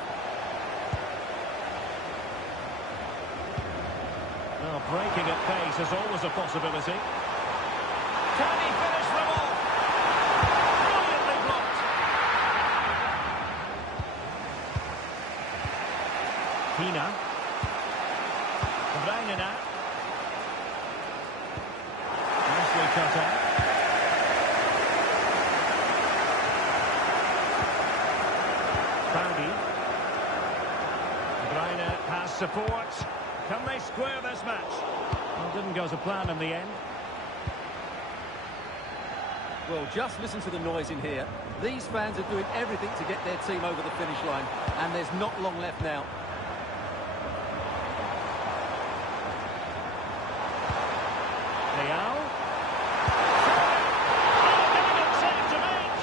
Well, breaking at pace is always a possibility. Can he finish them off? Brilliantly blocked. Pina. Brangena. Nicely cut out. Foudy. Brangena has support. Can they square this match? Well, didn't go to plan in the end. Well, just listen to the noise in here. These fans are doing everything to get their team over the finish line, and there's not long left now. Leao. Difficult save to make.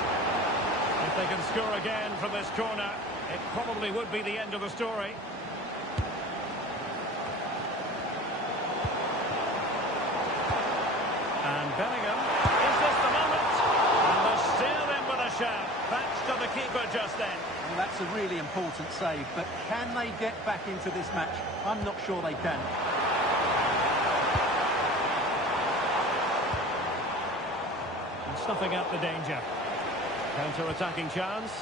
If they can score again from this corner, it probably would be the end of the story. And Bellingham, is this the moment? And they're still in with a shout. Thanks to the keeper just then. And that's a really important save, but can they get back into this match? I'm not sure they can. And snuffing out the danger. Counter-attacking chance.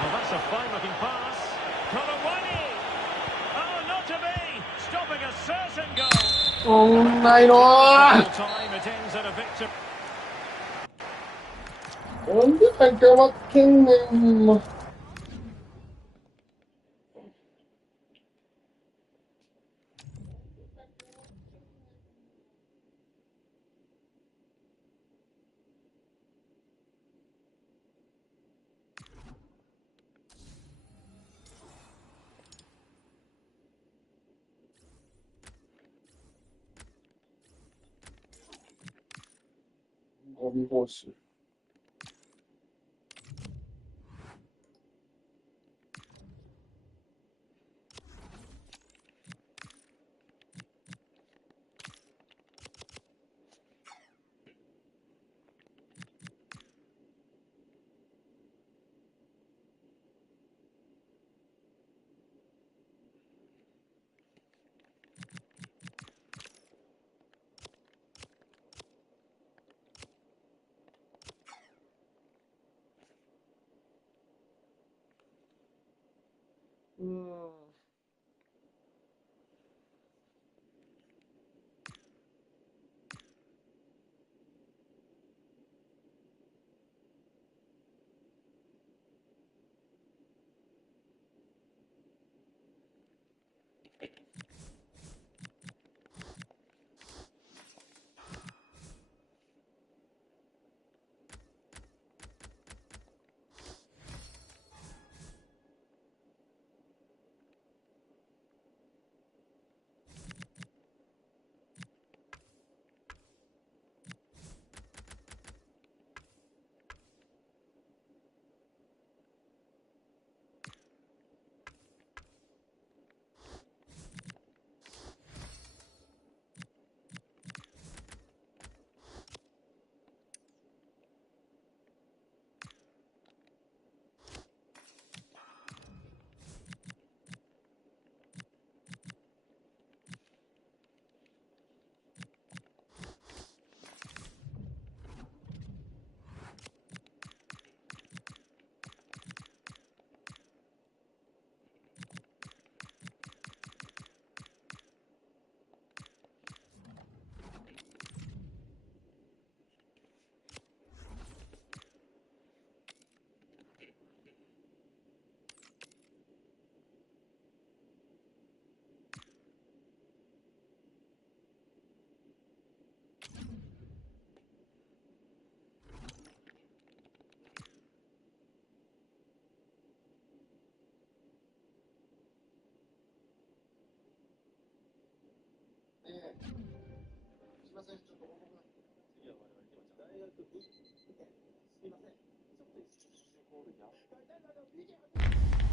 Well, that's a fine-looking pass. Colawani! Oh, not to be! Stopping a certain goal. Time it ends at a victory. なんで入ってまってんねん。ゴミ報酬。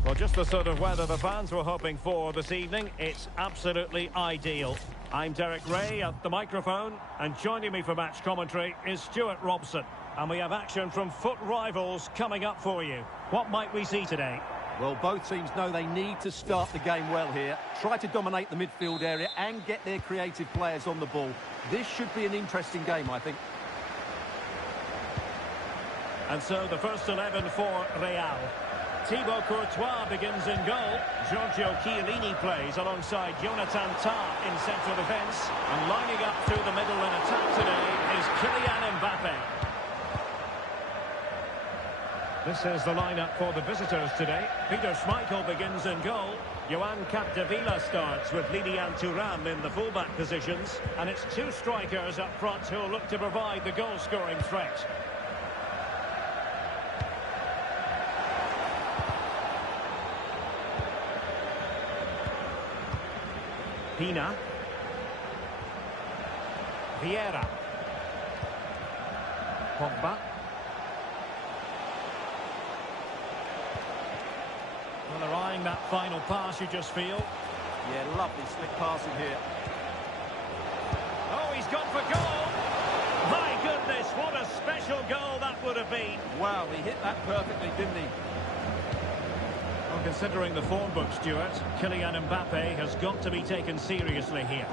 Well, just the sort of weather the fans were hoping for this evening. It's absolutely ideal. I'm Derek Ray at the microphone, and joining me for match commentary is Stuart Robson. And we have action from foot rivals coming up for you. What might we see today? Well, both teams know they need to start the game well here. Try to dominate the midfield area and get their creative players on the ball. This should be an interesting game, I think. And so the first 11 for Real. Thibaut Courtois begins in goal. Giorgio Chiellini plays alongside Jonathan Tah in central defence. And lining up through the middle in attack today is Kylian Mbappe. This is the lineup for the visitors today. Peter Schmeichel begins in goal. Joan Capdevila starts with Lilian Thuram in the fullback positions. And it's two strikers up front who'll look to provide the goal-scoring threat. Pina. Vieira. Pogba. Well, they're eyeing that final pass, you just feel. Yeah, lovely slick passing here. Oh, he's gone for goal! My goodness, what a special goal that would have been. Wow, he hit that perfectly, didn't he? Well, considering the form book, Stuart, Kylian Mbappe has got to be taken seriously here.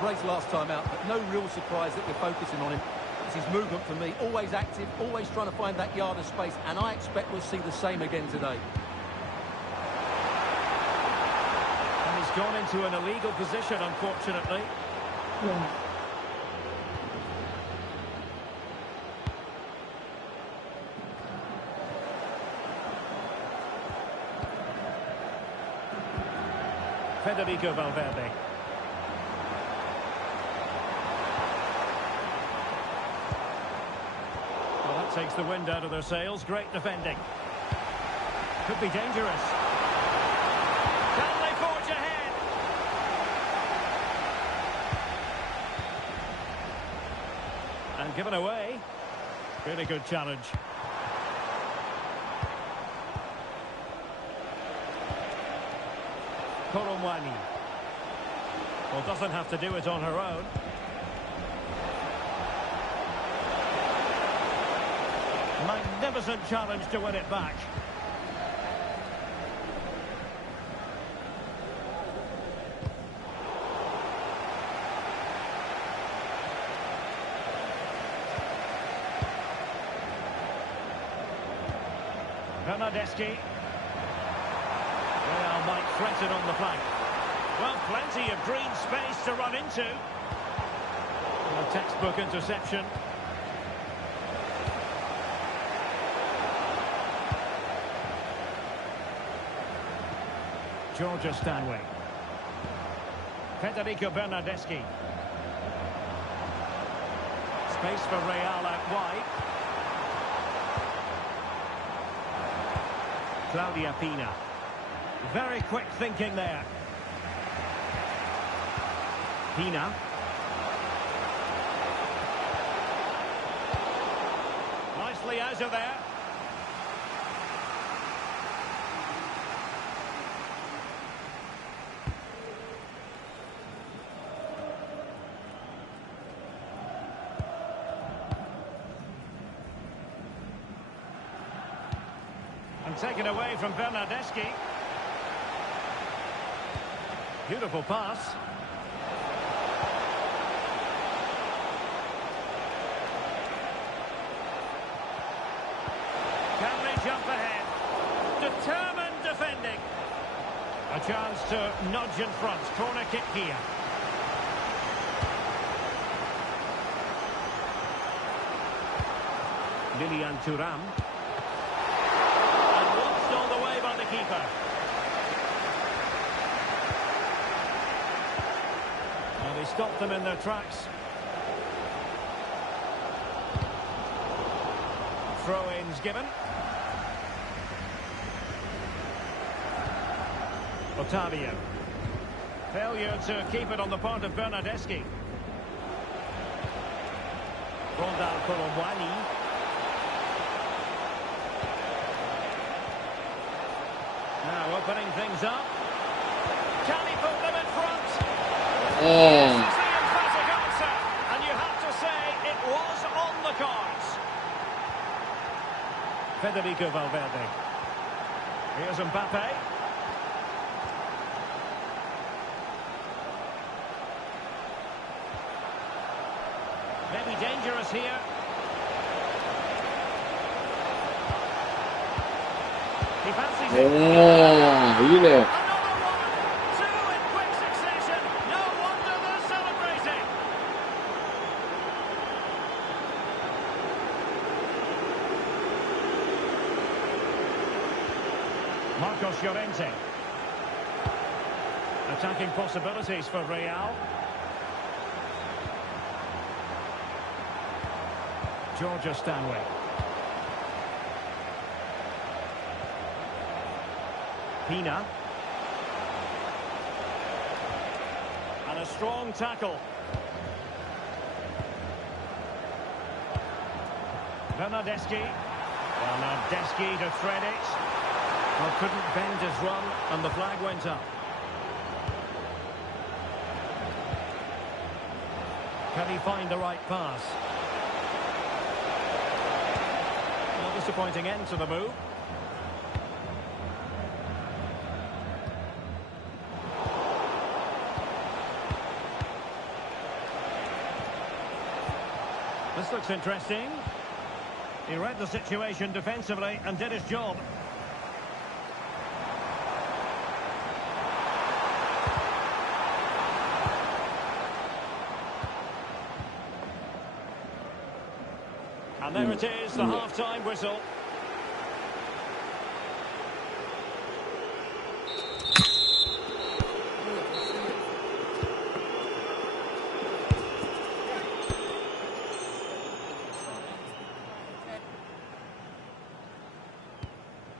Great last time out, but no real surprise that we're focusing on him. It's his movement for me, always active, always trying to find that yard of space, and I expect we'll see the same again today. And he's gone into an illegal position, unfortunately. Yeah. Federico Valverde. Well, that takes the wind out of their sails. Great defending. Could be dangerous. Can they forge ahead? And given away. Really good challenge. Koromwani. Well, doesn't have to do it on her own. Magnificent challenge to win it back. Bernardeschi. Real might threaten on the flank. Well, plenty of green space to run into. A textbook interception. Georgia Stanway. Federico Bernardeschi. Space for Real out wide. Claudia Pina. Very quick thinking there. Pina. Nicely out of there. And taken away from Bernardeschi. Beautiful pass. Can they jump ahead? Determined defending. A chance to nudge in front. Corner kick here. Lilian Thuram. And watched all the way by the keeper. Well, they stopped them in their tracks. Throw-ins given. Otavio. Failure to keep it on the part of Bernardeschi. Rondal Colomwani. Now opening things up. Can he put them in front? This is the emphatic answer, and you have to say it was on the cards. Federico Valverde. Here's Mbappe. Maybe dangerous here. He fancies it. いいね。 Another one. Two in quick succession. No wonder they're celebrating. Marcos Llorente. Attacking possibilities for Real. Georgia Stanway. Pina. And a strong tackle. Bernardeschi. Bernardeschi to thread it. Well, couldn't bend his run, and the flag went up. Can he find the right pass? Well, disappointing end to the move. This looks interesting. He read the situation defensively and did his job. And there it is, the half-time whistle.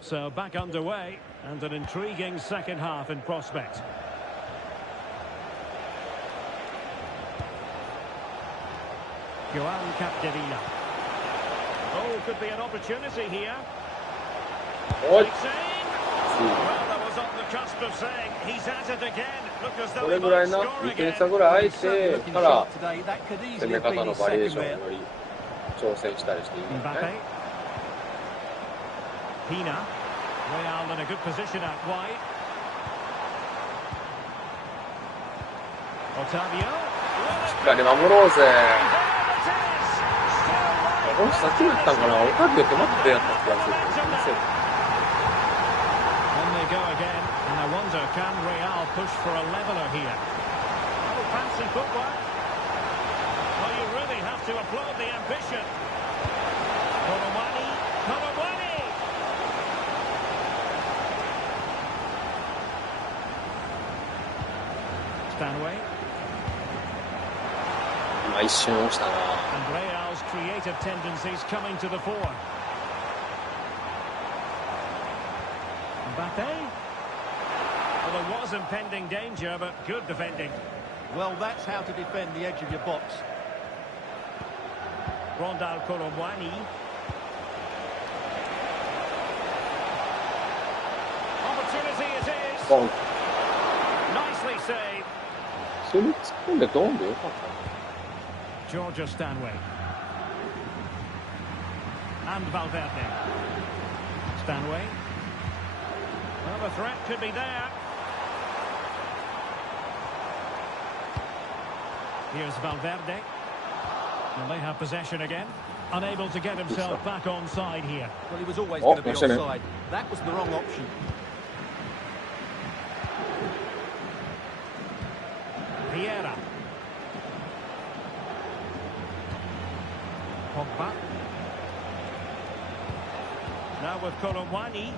So back underway, and an intriguing second half in prospect. Joan Capdevila. Oh, could be an opportunity here. Oj. Big save. Well, that was on the cusp of saying he's at it again. Look as こ though れ he ぐら might いな、 score 2点 again. 差ぐらい空い Certainly て looking から sharp today. That could 攻 easily め have 方 been の his バリエー second ション there. より挑戦したりしていいんだよ Mbappe. ね。 Pina. Real in a good position out wide. Otavio. しっかり守ろうぜ。 There it is. Still この人さっきも言ったんかな、オタビオって待ってやった気がする。 On they go again, and I wonder, can Real push for a leveller here? Oh, fancy footwork. Well, you really have to applaud the ambition. Colomwani. Colomwani. Stanway. 今一瞬押したな。 And Real's creative tendencies coming to the fore. Mbappe. Well, there was impending danger, but good defending. Well, that's how to defend the edge of your box. Rondal Colomwani. Opportunity it is. ボン。 Nicely saved. それ突っ込んでドンでよかった Georgia Stanway. And Valverde. Stanway. Well, the threat could be there. Here's Valverde. And they have possession again. Unable to get himself back on side here. Well, he was always Oh, going to be that's in it. offside. That was the wrong option. Vieira. Pogba. Now with Colomwani.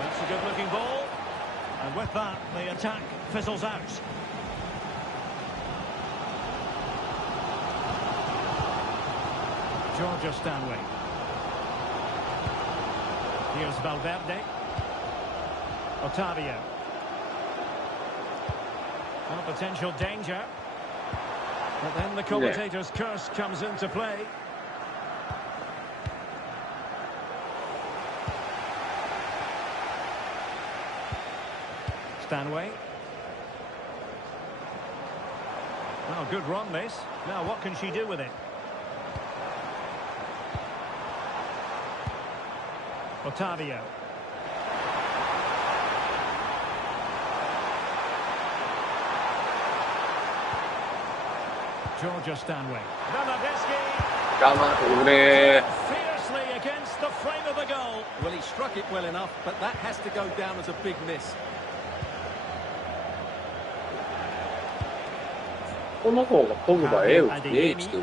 That's a good-looking ball. And with that, the attack fizzles out. Georgia Stanway. Here's Valverde. Otavio. Well, potential danger. But then the commentator's curse comes into play. Stanway. Well, good run this. Now what can she do with it? Otavio. Georgia Stanway. Fiercely against the frame of the goal. Well, he struck it well enough, but that has to go down as a big miss. この方がポグバ絵をして受け取る。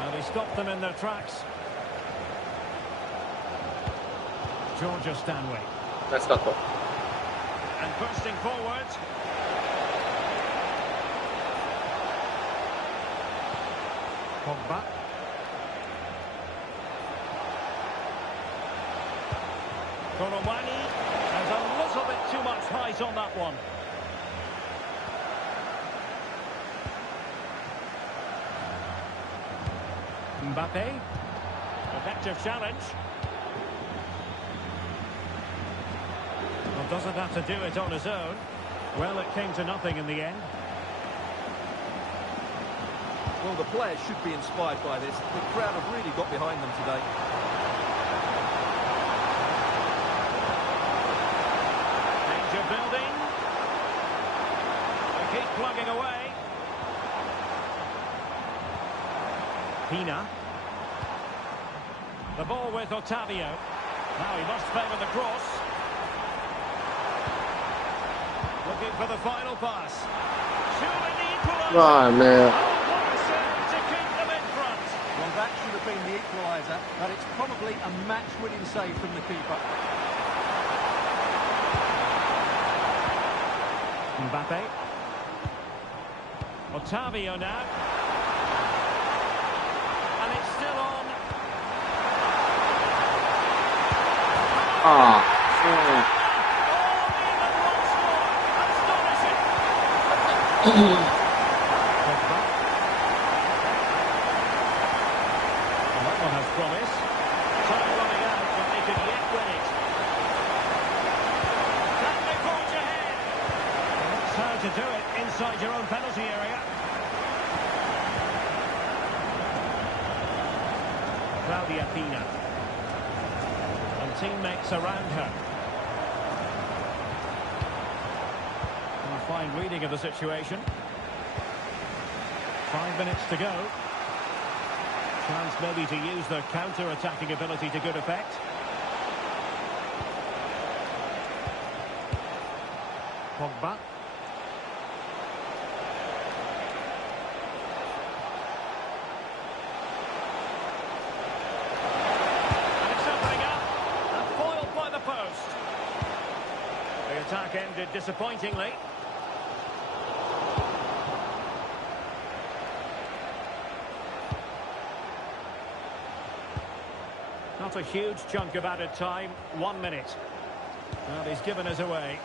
Well, they stopped them in their tracks. Georgia Stanway. ナイスカット。And bursting forward. Pogba. Korowani has a little bit too much height on that one. Mbappe. Effective challenge. Well, doesn't have to do it on his own. Well, it came to nothing in the end. Well, the players should be inspired by this. The crowd have really got behind them today. Danger building. They keep plugging away. Pina. The ball with Otavio. Now he must favour the cross. Looking for the final pass. Surely the equaliser. Ah, man. To keep them in front. Well, that should have been the equaliser, but it's probably a match-winning save from the keeper. Mbappe. Otavio now. And it's still on. Ah. Pogba. Well, that one has promise. Time running out, but they could yet win it. Can they forge ahead? Well, that's how to do it inside your own penalty area. Claudia Pina. And teammates around her. A fine reading of the situation. 5 minutes to go. Chance maybe to use their counter-attacking ability to good effect. Pogba. And it's opening up. And foiled by the post. The attack ended disappointingly. Not a huge chunk of added time, 1 minute. Well, he's given us away.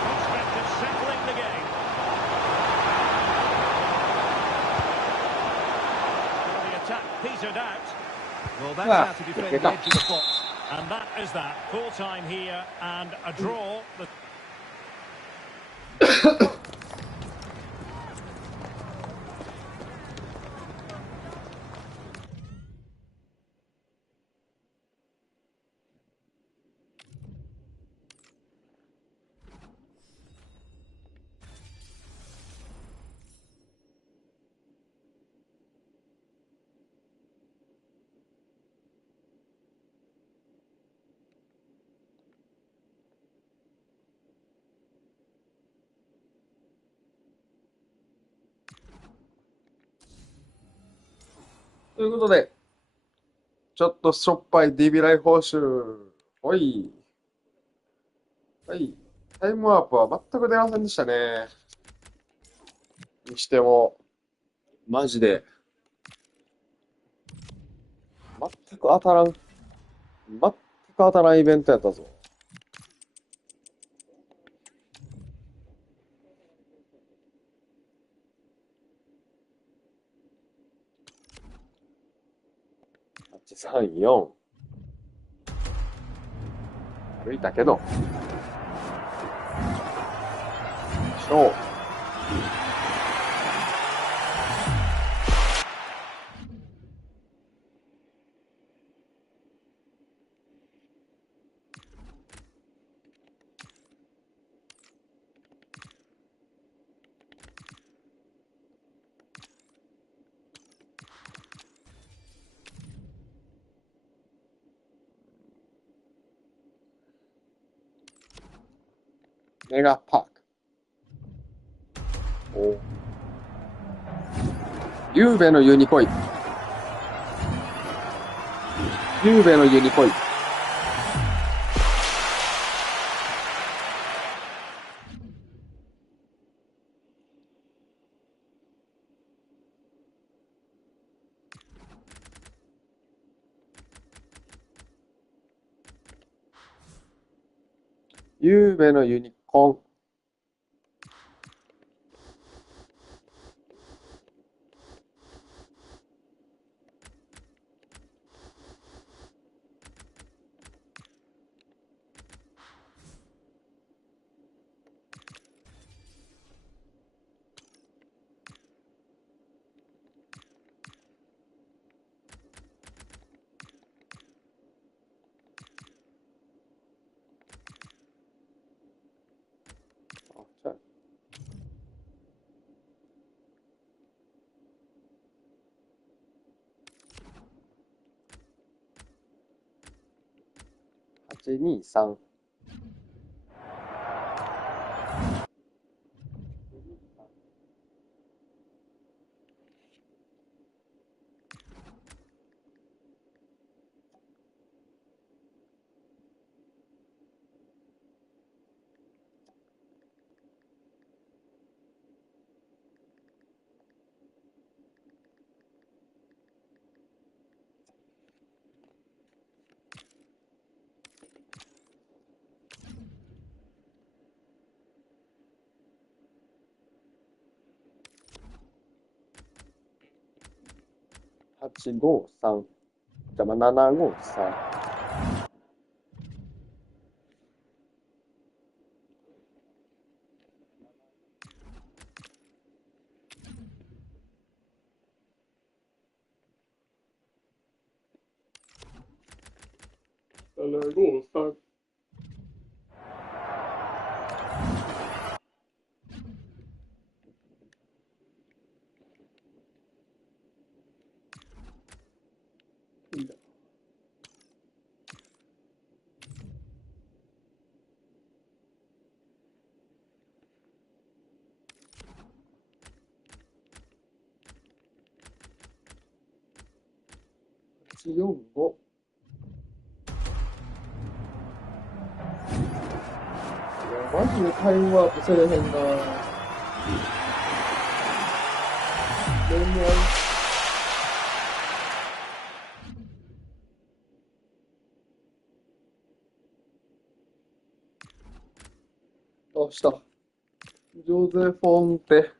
Prospect of settling the game. Well, the attack petered out. Well, that's how to defend the edge of the box. And that is that. Full time here and a draw. The ということで、ちょっとしょっぱい DB ライ報酬。ほい。はい。タイムワープは全く出ませんでしたね。にしても、マジで、全く当たらんイベントやったぞ。134。歩いたけど。しょう。メガパーク。お。ゆうべの湯に来い。ゆうべの湯に来い。ゆうべのユニコーン。あ、じゃあ823。853。じゃあ、753。753。845。いや、マジでタイムワープせれへんな。何やあ、した。ジョゼフォンテ。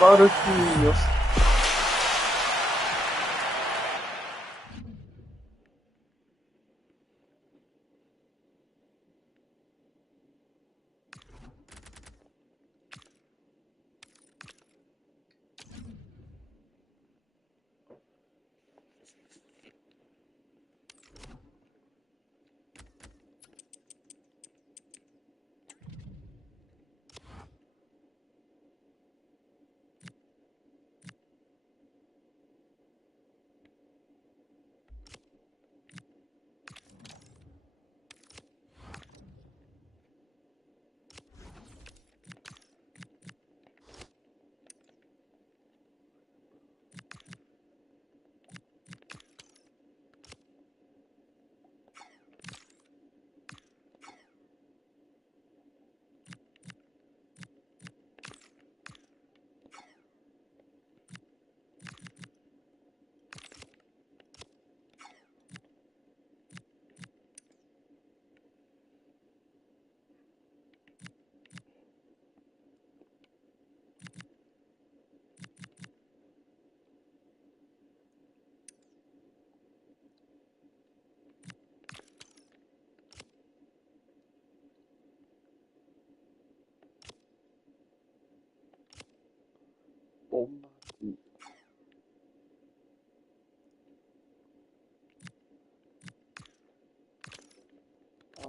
マルキーニョス。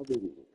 食べる。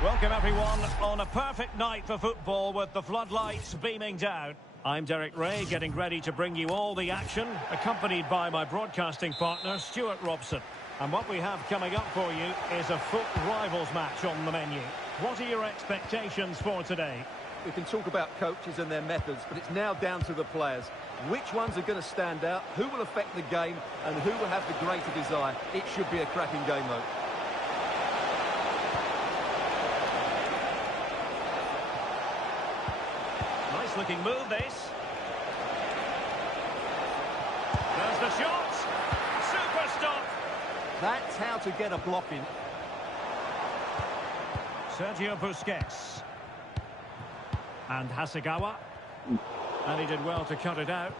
Welcome everyone on a perfect night for football with the floodlights beaming down. I'm Derek Ray, getting ready to bring you all the action, accompanied by my broadcasting partner Stuart Robson. And what we have coming up for you is a foot rivals match on the menu. What are your expectations for today? We can talk about coaches and their methods, but it's now down to the players. Which ones are going to stand out, who will affect the game, and who will have the greater desire? It should be a cracking game, though. Looking move this. There's the shot. Super stop. That's how to get a block in. Sergio Busquets. And Hasegawa. And he did well to cut it out.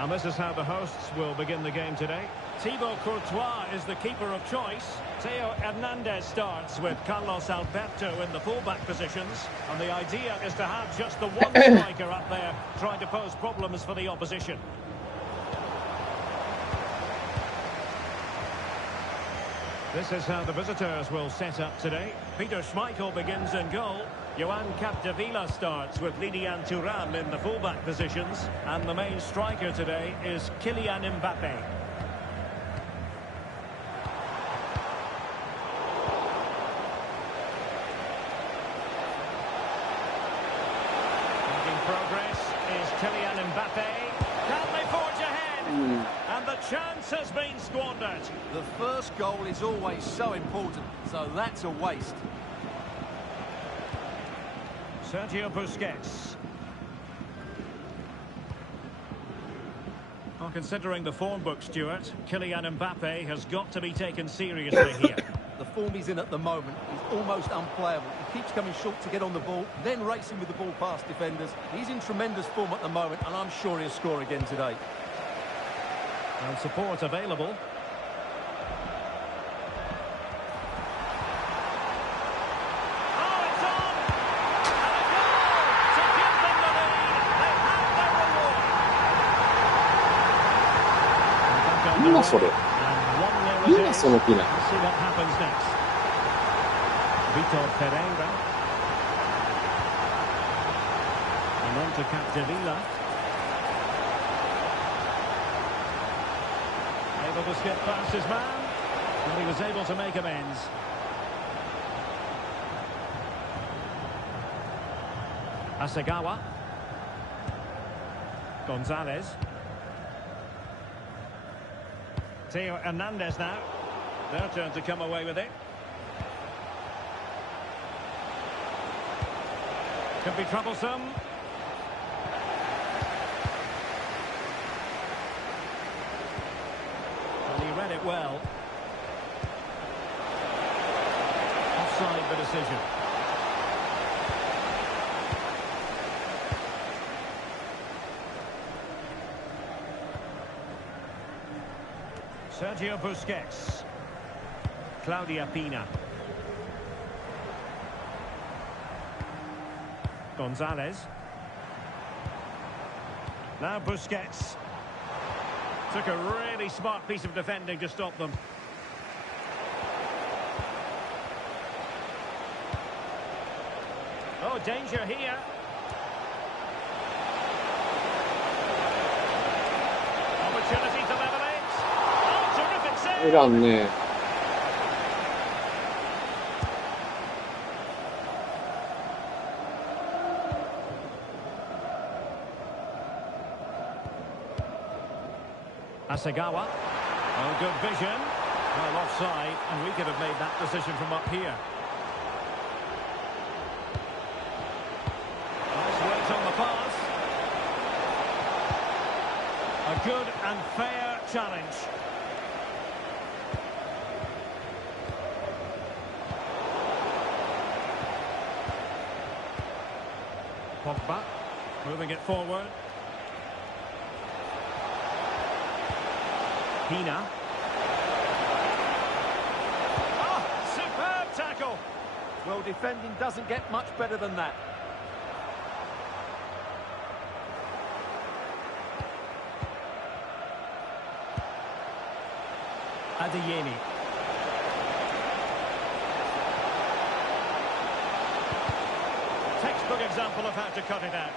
And this is how the hosts will begin the game today. Thibaut Courtois is the keeper of choice. Theo Hernandez starts with Carlos Alberto in the fullback positions. And the idea is to have just the one striker up there trying to pose problems for the opposition. This is how the visitors will set up today. Peter Schmeichel begins in goal. Johan Capdevila starts with Lydian Thuram in the fullback positions. And the main striker today is Kylian Mbappe. Making progress is Kylian Mbappe. Can they forge ahead? And the chance has been squandered. The first goal is always so important, so that's a waste. Sergio Busquets. Well, considering the form book, Stuart, Kylian Mbappe has got to be taken seriously here. The form he's in at the moment is almost unplayable. He keeps coming short to get on the ball, then racing with the ball past defenders. He's in tremendous form at the moment, and I'm sure he'll score again today. And support available. Oh, it's on! And a goal to give them the lead. They have their reward. Back on the なんだそれ。 road. And 1-0 なん it だ is. そのピナ。 Let's see what happens next. Vitor Pereira. And on to Capdevila. Able to skip past his man, and he was able to make amends. Asagawa. Gonzalez. Theo Hernandez now. Their turn to come away with it. Could be troublesome. And he read it well. Offside the decision. Sergio Busquets. Claudia Pina. Gonzalez. Now Busquets. Took a really smart piece of defending to stop them. Oh, danger here. Opportunity to level it. Oh, terrific save. いらんね。Asagawa. Oh, good vision. Well, offside, and we could have made that decision from up here. Nice weight on the pass. A good and fair challenge. Pogba, moving it forward. Pina. Oh, superb tackle. Well, defending doesn't get much better than that. Adeyemi. Textbook example of how to cut it out.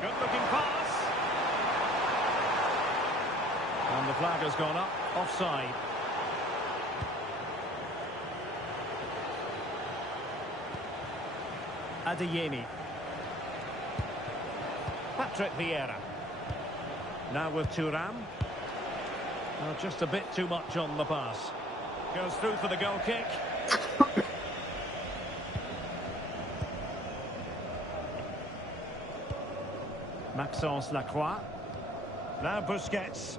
Good looking pass. And the flag has gone up. Offside. Adeyemi. Patrick Vieira. Now with Thuram. Oh, just a bit too much on the pass. Goes through for the goal kick. Maxence Lacroix. Now Busquets.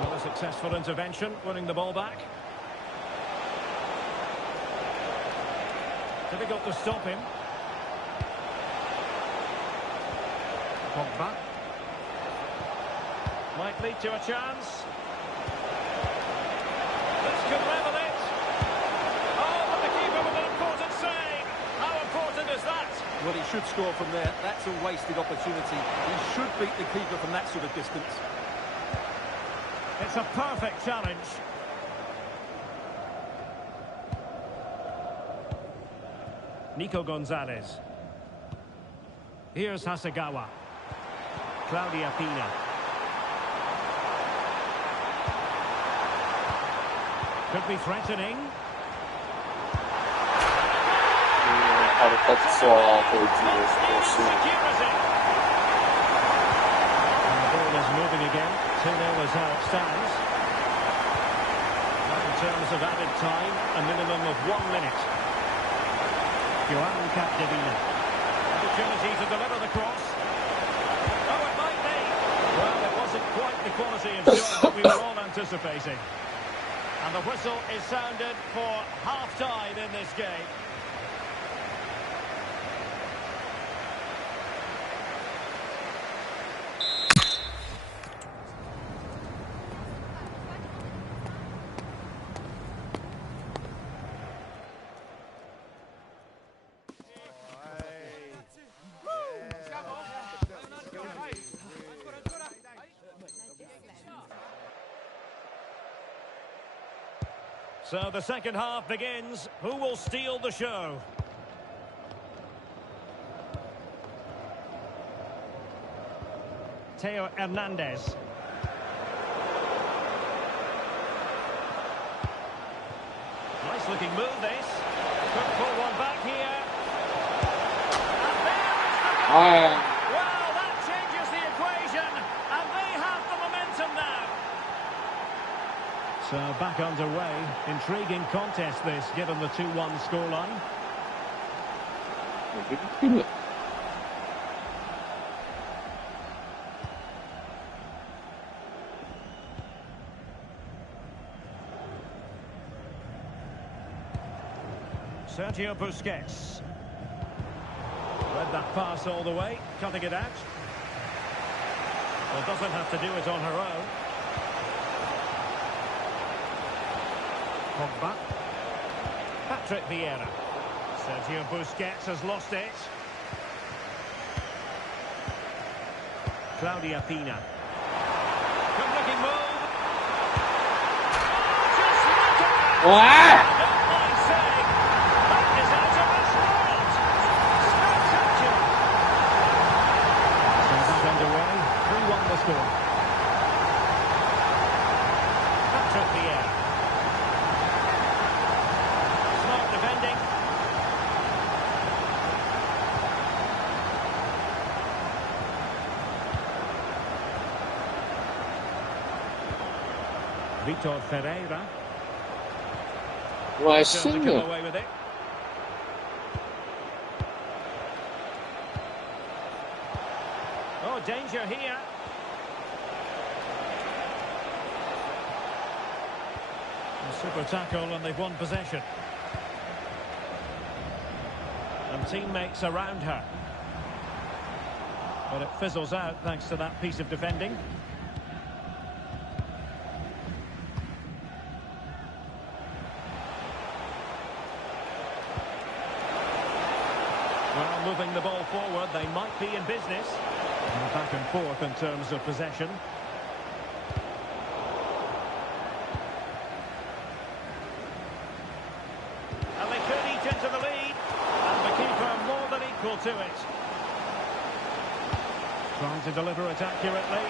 Well, a successful intervention, winning the ball back. Difficult to stop him. Pogba. Might lead to a chance. This could level it. Oh, but the keeper with an important save. How important is that? Well, he should score from there. That's a wasted opportunity. He should beat the keeper from that sort of distance. It's a perfect challenge. Nico Gonzalez. Here's Hasegawa. Claudia Pina. Could be threatening. Ball is moving again. 2-0 is how it stands. In terms of added time, a minimum of 1 minute. Joan Capdevila. Opportunity to deliver the cross. Oh, it might be. Well, it wasn't quite the quality of shot that we were all anticipating. And the whistle is sounded for half-time in this game. So the second half begins. Who will steal the show? Theo Hernandez. Nice looking move this. Could pull one back here. And there is the goal. Well, that changes the equation. And they have the momentum now. So back underway. Intriguing contest this, given the 2-1 scoreline. Sergio Busquets. Read that pass all the way, cutting it out. Well, doesn't have to do it on her own. Pogba. Patrick Vieira. Sergio Busquets has lost it. Claudia Pina. Good looking move. Just look at that! I don't mind saying, that is out of this world. Spectacular. So back underway. 3-1 the score. Patrick Vieira. Vitor Ferreira. Why Still to come away with it. Oh, danger here. A super tackle and they've won possession. And teammates around her. But it fizzles out thanks to that piece of defending. Well, moving the ball forward, they might be in business. And back and forth in terms of possession. And they could eat into the lead. And the keeper more than equal to it. Trying to deliver it accurately.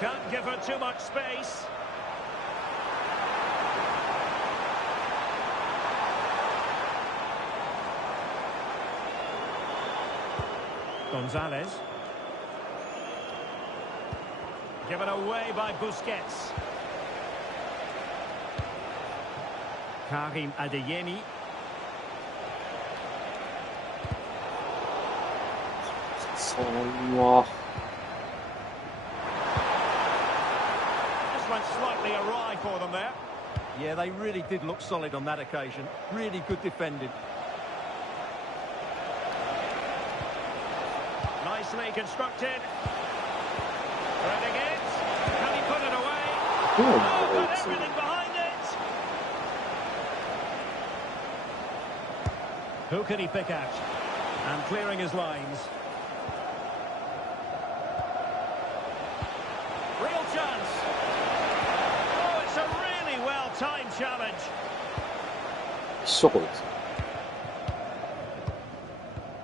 Can't give her too much space. Gonzalez. Given away by Busquets. Karim Adeyemi. Just went slightly awry for them there. Yeah, they really did look solid on that occasion. Really good defending. Nicely constructed. Threading it. Can he put it away? Got everything behind it. Who can he pick out? And clearing his lines. Real chance. Oh, it's a really well-timed challenge. 一緒こい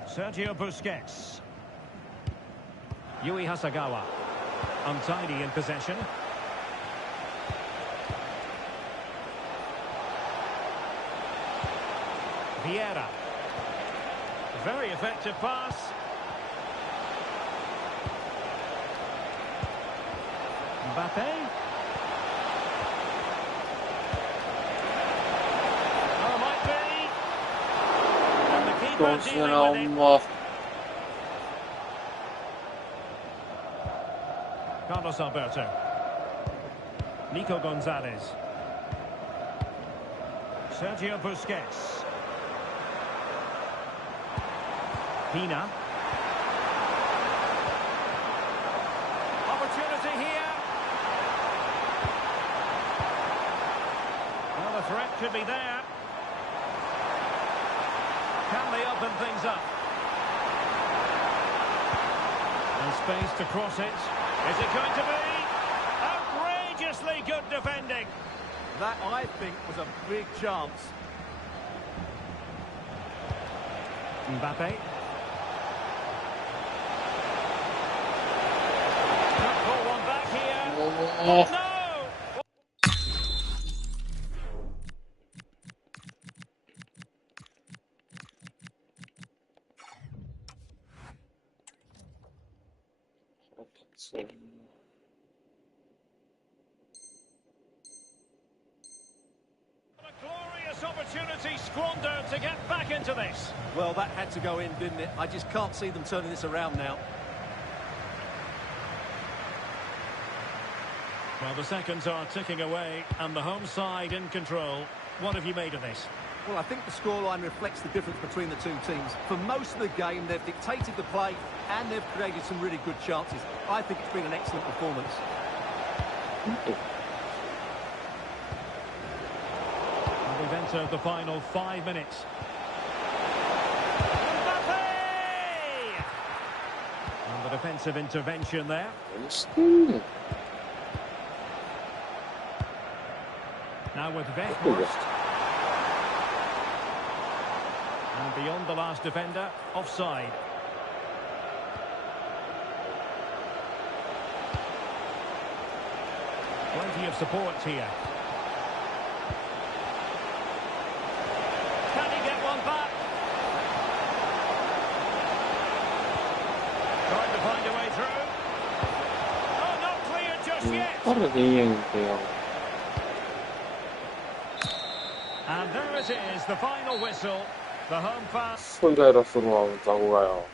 つ。 Sergio Busquets. Yui Hasagawa. Untidy in possession. Vieira. Very effective pass. Mbappe. Oh, might be. And the keeper dealing with it. Carlos Alberto. Nico Gonzalez. Sergio Busquets. Pina. Opportunity here. Well, the threat could be there. Can they open things up? And space to cross it. Is it going to be? Outrageously good defending. That, I think, was a big chance. Mbappe. Can't pull one back here. Oh, no! A glorious opportunity squandered to get back into this. Well, that had to go in, didn't it? I just can't see them turning this around now. Well, the seconds are ticking away, and the home side in control. What have you made of this? Well, I think the scoreline reflects the difference between the two teams. For most of the game, they've dictated the play, and they've created some really good chances. I think it's been an excellent performance. And we've entered the final 5 minutes. Mbappe! And the defensive intervention there. 何してんねん。 Now with Weghorst. And beyond the last defender, offside. Plenty of support here. Can he get one back? Trying to find a way through. Oh, not cleared just yet. 誰でいいやんけよ。 And there it is, the final whistle. The home fans. そうイライラするわ、ザコがよ。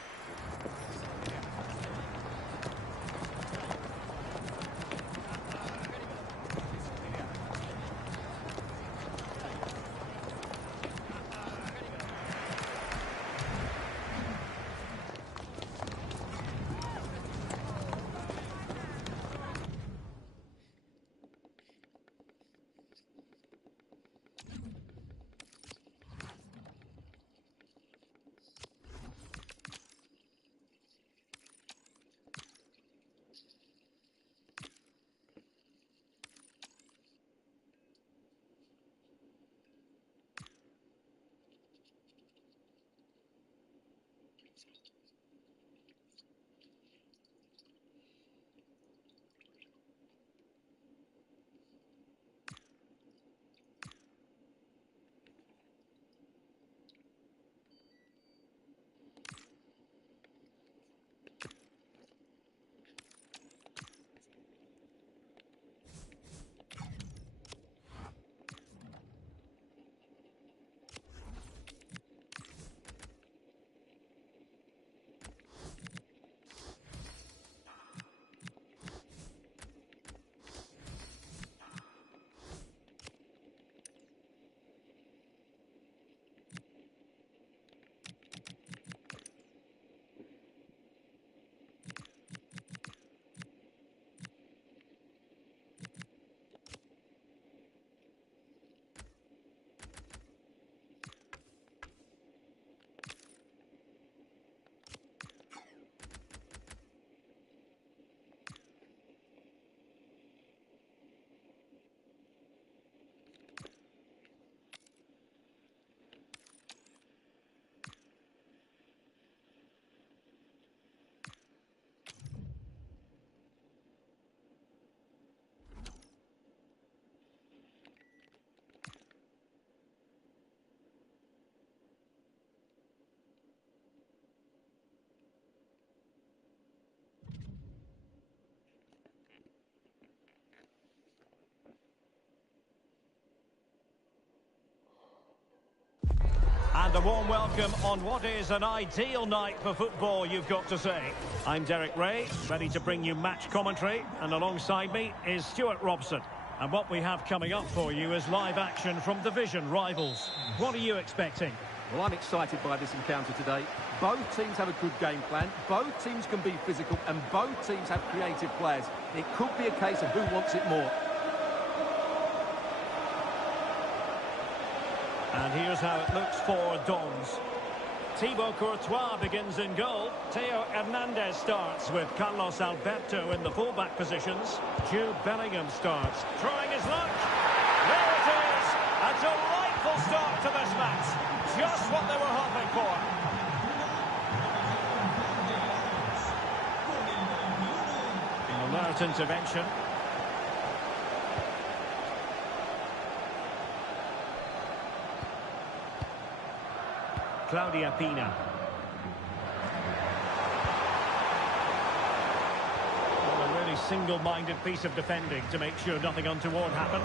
And a warm welcome on what is an ideal night for football, you've got to say. I'm Derek Ray, ready to bring you match commentary, and alongside me is Stuart Robson. And what we have coming up for you is live action from division rivals. What are you expecting? Well, I'm excited by this encounter today. Both teams have a good game plan, both teams can be physical, and both teams have creative players. It could be a case of who wants it more. And here's how it looks for Dons. Thibaut Courtois begins in goal. Theo Hernandez starts with Carlos Alberto in the fullback positions. Jude Bellingham starts. Trying his luck. There it is. A delightful start to this match. Just what they were hoping for. An alert intervention. Claudia Pina. Well, a really single-minded piece of defending to make sure nothing untoward happened.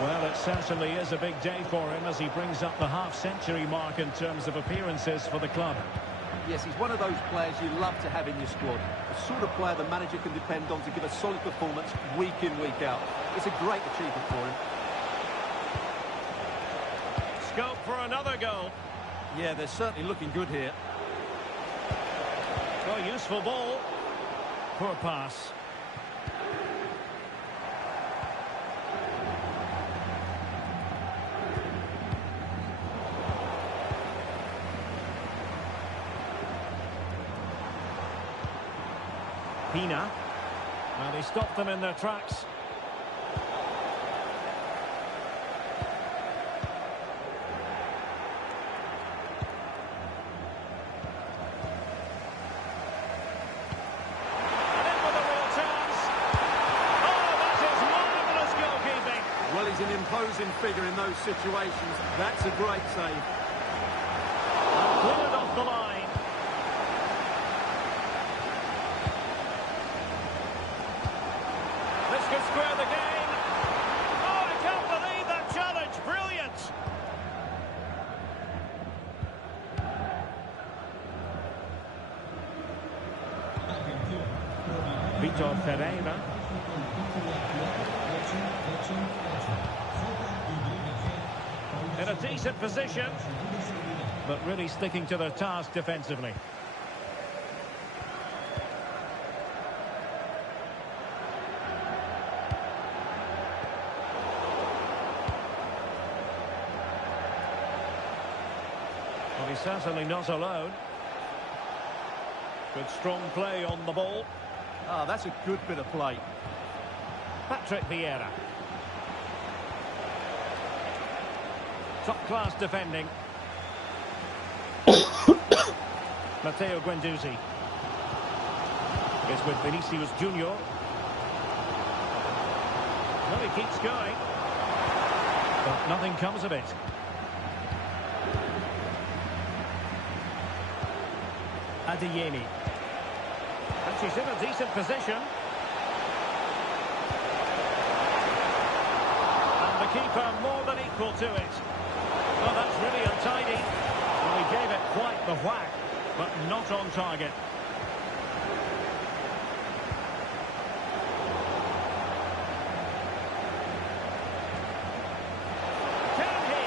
Well, it certainly is a big day for him as he brings up the half-century mark in terms of appearances for the club. Yes, he's one of those players you love to have in your squad. The sort of player the manager can depend on to give a solid performance week in, week out. It's a great achievement for him. Scope for another goal. Yeah, they're certainly looking good here. Oh, useful ball. Poor pass. Pina. Well, he stopped them in their tracks. An imposing figure in those situations. That's a great save. Cleared off the line. This could square the game. Oh, I can't believe that challenge. Brilliant. Vitor Ferreira. In a decent position, but really sticking to their task defensively. Well, he's certainly not alone. Good strong play on the ball. Ah, that's a good bit of play. Patrick Vieira. Top-class defending. Matteo Guendouzi. Is with Vinicius Junior. Well, he keeps going. But nothing comes of it. Adeyemi. And she's in a decent position. And the keeper more than equal to it. Oh, that's really untidy. Well, he gave it quite the whack, but not on target. Can he?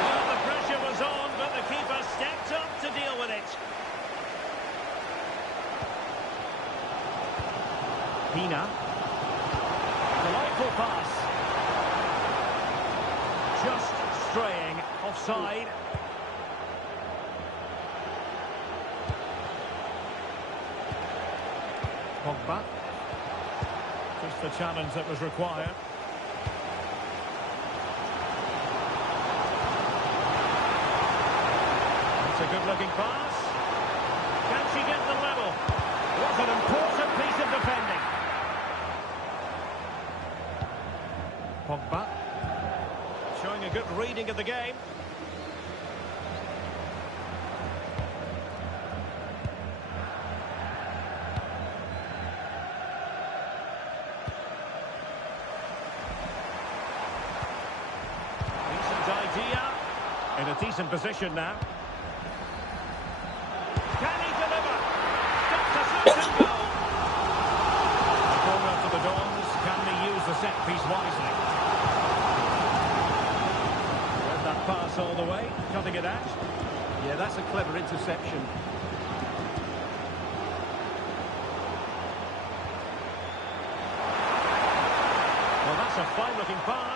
Well, the pressure was on, but the keeper stepped up to deal with it. Pina. Delightful pass. Just straying offside. Pogba. Just the challenge that was required. It's a good-looking pass. Can she get the level? What an important piece of defending. Pogba. Showing a good reading of the game. In a decent position now. Can he deliver? Stops a certain goal. A corner for the Dons. Can they use the set piece wisely? Read that pass all the way, cutting it out. Yeah, that's a clever interception. Well, that's a fine-looking pass.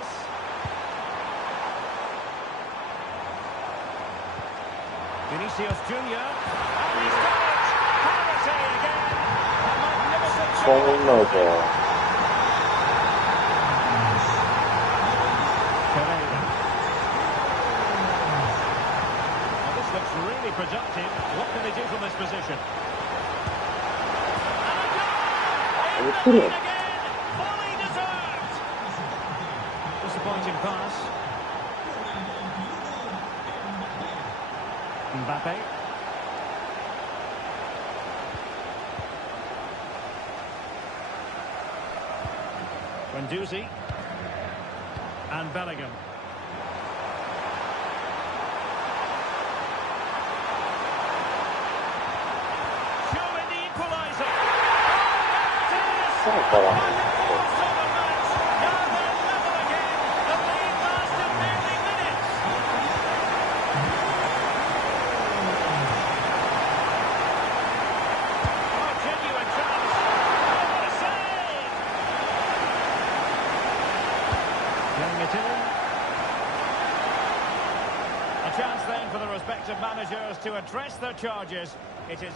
Vinicius Junior. And he's done it! Parity again! A magnificent 총로고. Pereira. Well, this looks really productive. What can they do from this position? And a goal! In the lead again! Fully deserved! Disappointing pass. Mbappe. Guendouzi. And Bellingham. Showing the equaliser. Oh, there it is! Now they're level again. The lead lasted barely minutes. Oh, genuine chance. Oh, what a save! Getting it in. A chance then for the respective managers to address their charges. It is...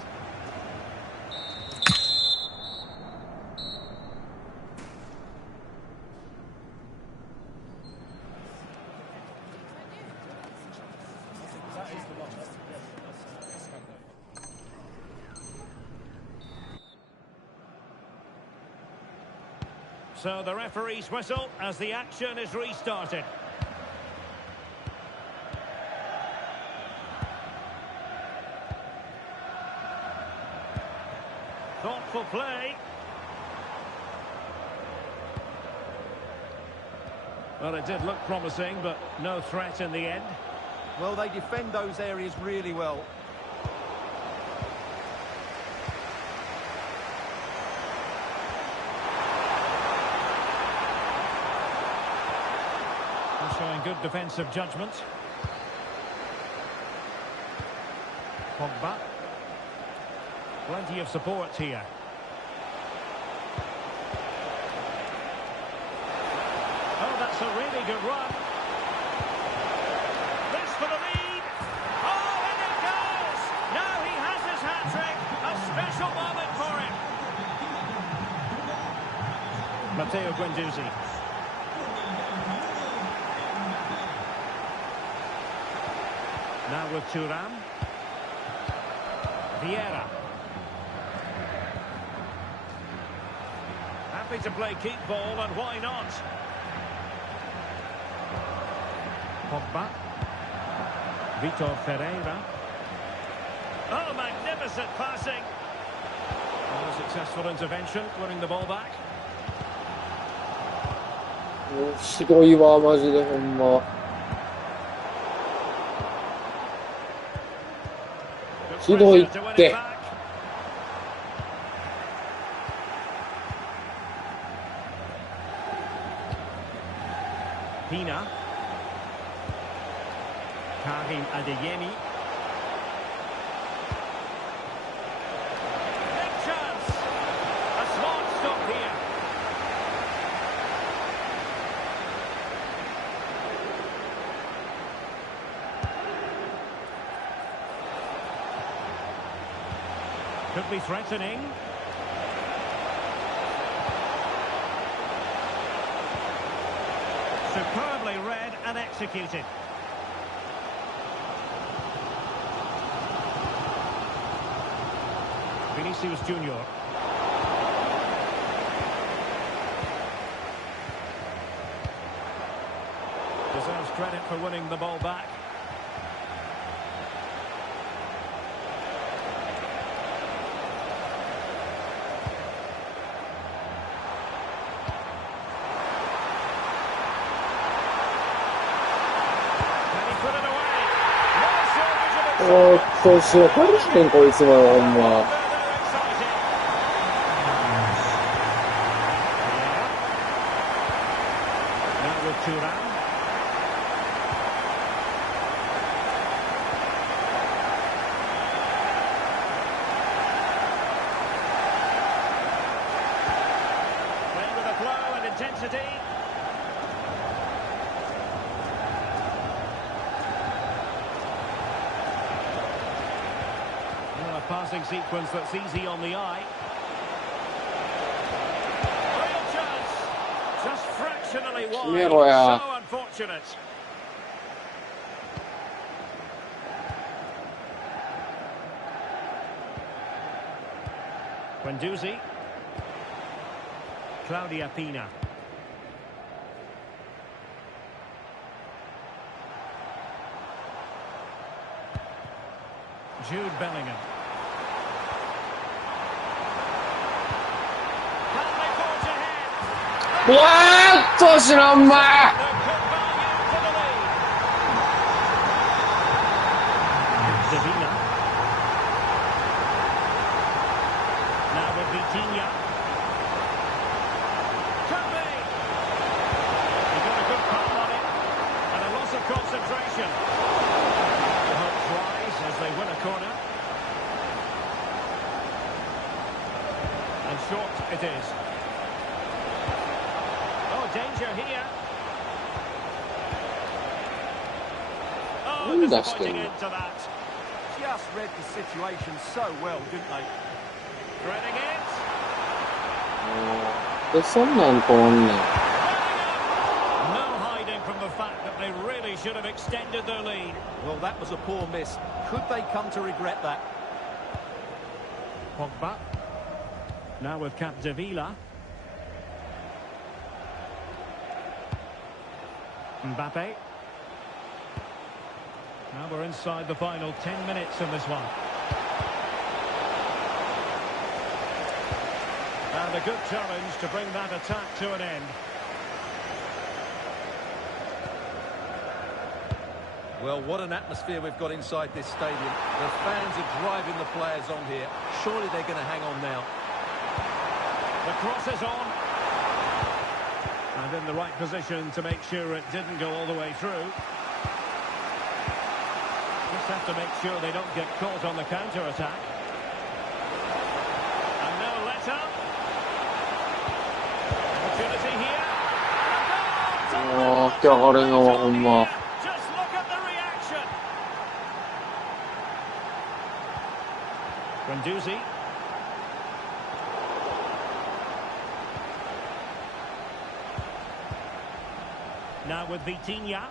So the referee's whistle as the action is restarted. Thoughtful play. Well, it did look promising, but no threat in the end. Well, they defend those areas really well. They're showing good defensive judgment. Pogba. Plenty of support here. Oh, that's a really good run. This for the lead. Oh, and it goes! Now he has his hat-trick. A special moment for him. Matteo Guendouzi. Now with Thuram. Vieira. Happy to play keep ball, and why not? Pogba. Vitor Ferreira. Oh, magnificent passing. Oh, a successful intervention, winning the ball back. ひどいわ、マジでほんま。ひどいって。Pina. Karim Adeyemi. Big chance. A smart stop here. Could be threatening. Superbly read and executed. Vinicius Junior. Deserves credit for winning the ball back. Can he put it away? おーっと、しかりしてん、こいつもよ、ほんま。Passing sequence that's easy on the eye. Real chance. Just fractionally wide. So unfortunate. Guendouzi. Claudia Pina. Jude Bellingham. What? 知らんまい。Short it is. Oh, danger here. Oh, disappointing end to that. Just read the situation so well, didn't they? Threading it. で、そんなんこんねん。No hiding from the fact that they really should have extended their lead. Well, that was a poor miss. Could they come to regret that? Pogba. Now with Capdevila. Mbappe. Now we're inside the final 10 minutes in this one. And a good challenge to bring that attack to an end. Well, what an atmosphere we've got inside this stadium. The fans are driving the players on here. Surely they're going to hang on now. The cross is on. And in the right position to make sure it didn't go all the way through. Just have to make sure they don't get caught on the counter-attack. And no let-up. Opportunity here. Oh, just look at the reaction. Guendouzi. Now with Vitinha.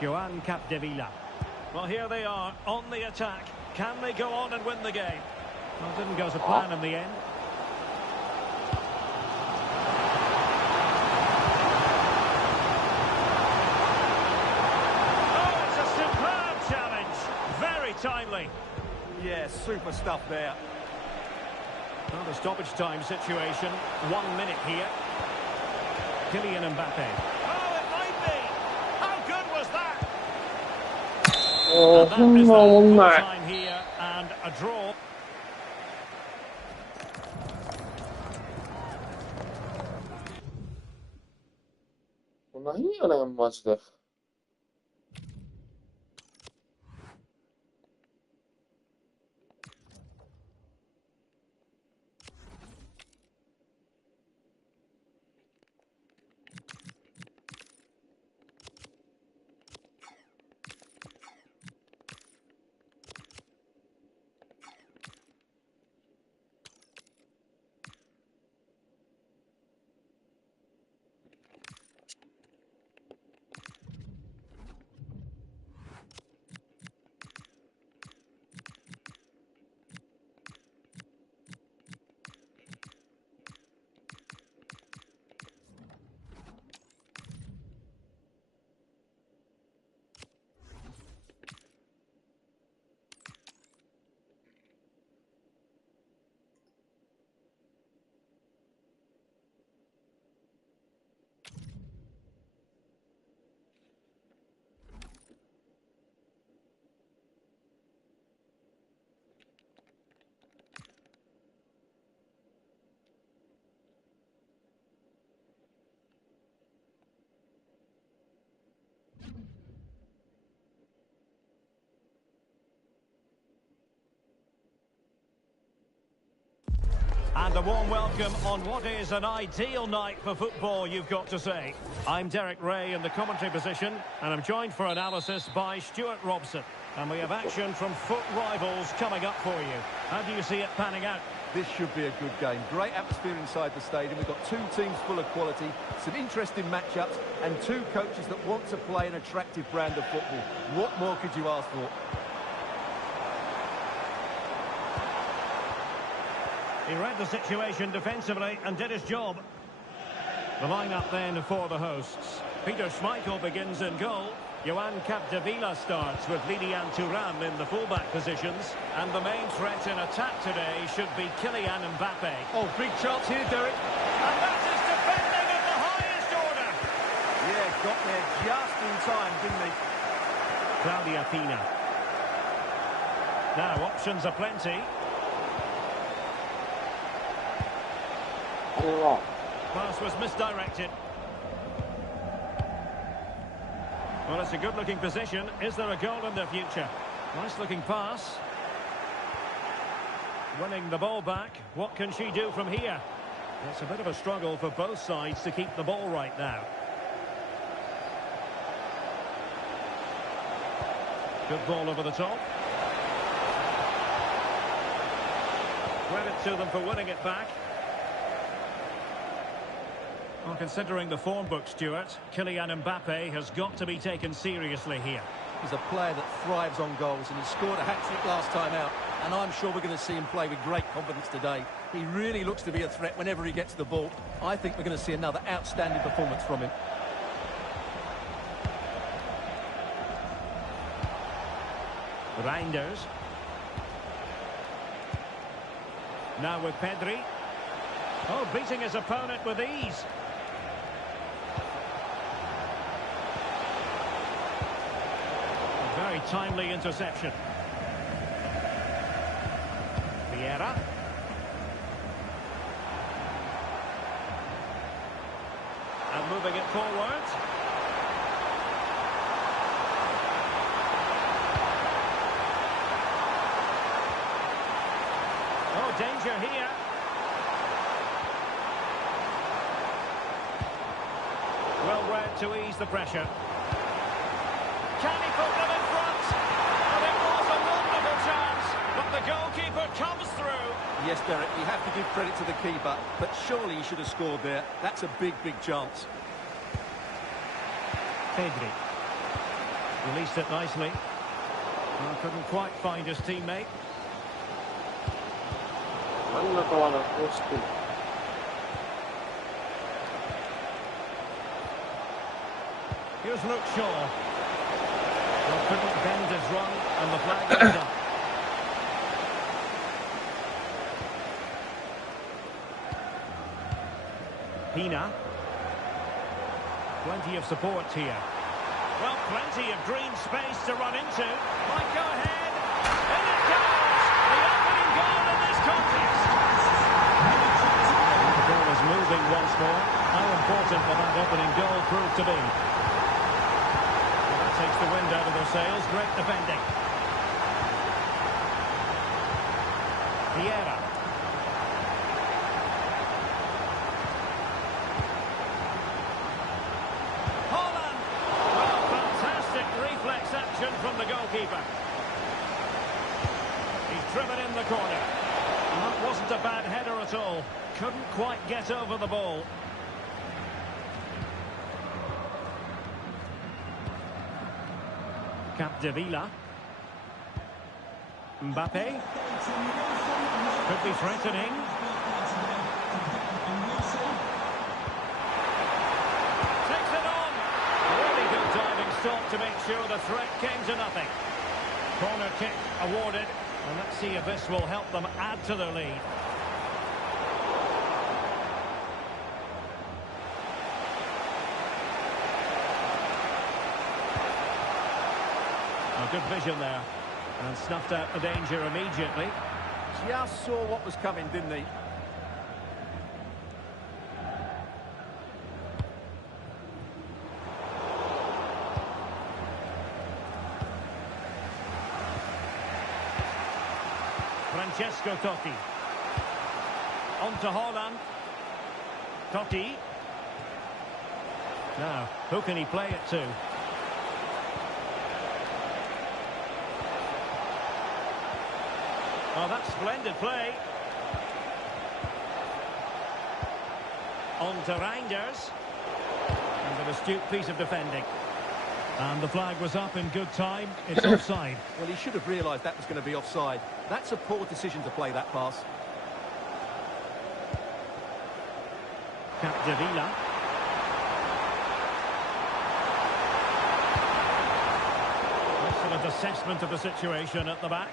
Joan Capdevila. Well, here they are on the attack. Can they go on and win the game? Well, didn't go to plan in the end. Oh, it's a superb challenge. Very timely. Yeah, super stuff there. Well, the stoppage time situation. 1 minute here. Kylian Mbappe. Oh, it might be. How good was that? Oh, and that is the time here and a draw.何やねん、マジで。And a warm welcome on what is an ideal night for football, you've got to say. I'm Derek Ray in the commentary position, and I'm joined for analysis by Stuart Robson. And we have action from foot rivals coming up for you. How do you see it panning out? This should be a good game. Great atmosphere inside the stadium. We've got two teams full of quality, some interesting matchups, and two coaches that want to play an attractive brand of football. What more could you ask for? He read the situation defensively and did his job. The lineup then for the hosts. Peter Schmeichel begins in goal. Johan Capdevila starts with Lilian Thuram in the fullback positions. And the main threat in attack today should be Kylian Mbappe. Oh, big chance here, Derek. And that is defending at the highest order. Yeah, got there just in time, didn't he? Claudia Pina. Now, options are plenty. Pass was misdirected. Well, it's a good-looking position. Is there a goal in the future? Nice-looking pass. Winning the ball back. What can she do from here? It's a bit of a struggle for both sides to keep the ball right now. Good ball over the top. Credit to them for winning it back. Well, considering the form book, Stuart, Kylian Mbappe has got to be taken seriously here. He's a player that thrives on goals, and he scored a hat-trick last time out, and I'm sure we're going to see him play with great confidence today. He really looks to be a threat whenever he gets the ball. I think we're going to see another outstanding performance from him. Reinders. Now with Pedri. Oh, beating his opponent with ease. Very timely interception. Vieira. And moving it forward. Oh, danger here. Well read to ease the pressure. Can he put them in front? And it was a wonderful chance, but the goalkeeper comes through. Yes, Derek, you have to give credit to the keeper, but surely he should have scored there. That's a big, big chance. Pedri. Released it nicely. Well, couldn't quite find his teammate. Here's Luke Shaw. Well, couldn't bend his run, and the flag goes up. Pina. Plenty of support here. Well, plenty of green space to run into. Might go ahead. In it goes! The opening goal in this contest. The ball is moving once more. How important will that opening goal prove to be? Takes the wind out of their sails. Great defending. Vieira. Holland. Well, fantastic reflex action from the goalkeeper. He's driven in the corner. And that wasn't a bad header at all. Couldn't quite get over the ball. Capdevila. Mbappe. Could be threatening. Takes it on. Really good diving stop to make sure the threat came to nothing. Corner kick awarded. And let's see if this will help them add to their lead. Good vision there, and snuffed out the danger immediately. Just saw what was coming, didn't he? Francesco Totti. On to Holland. Totti. Now, who can he play it to? Oh, that's splendid play. On to Reinders. And an astute piece of defending. And the flag was up in good time. It's offside. Well, he should have realised that was going to be offside. That's a poor decision to play that pass. Capdevila. Excellent assessment of the situation at the back.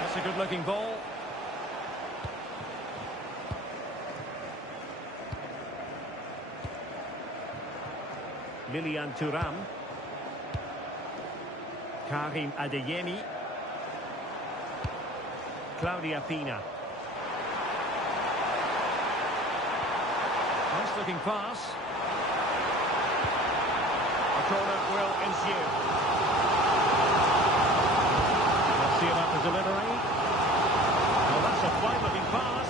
That's a good-looking ball. Lilian Thuram. Karim Adeyemi. Claudia Pina. Nice looking pass. A corner will ensue. Let's see about the delivery. Oh, that's a fine looking pass.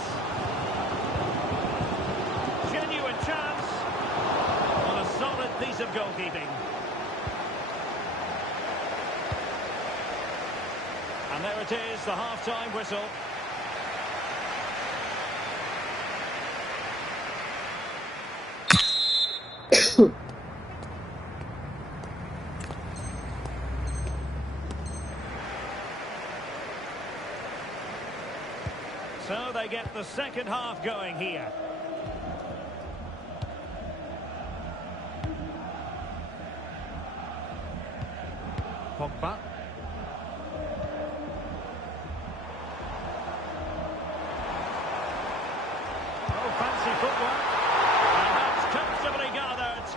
Genuine chance. On a solid piece of goalkeeping. And there it is, the half-time whistle. So they get the second half going here. Pogba. Oh, fancy footwork. And that's comfortably gathered.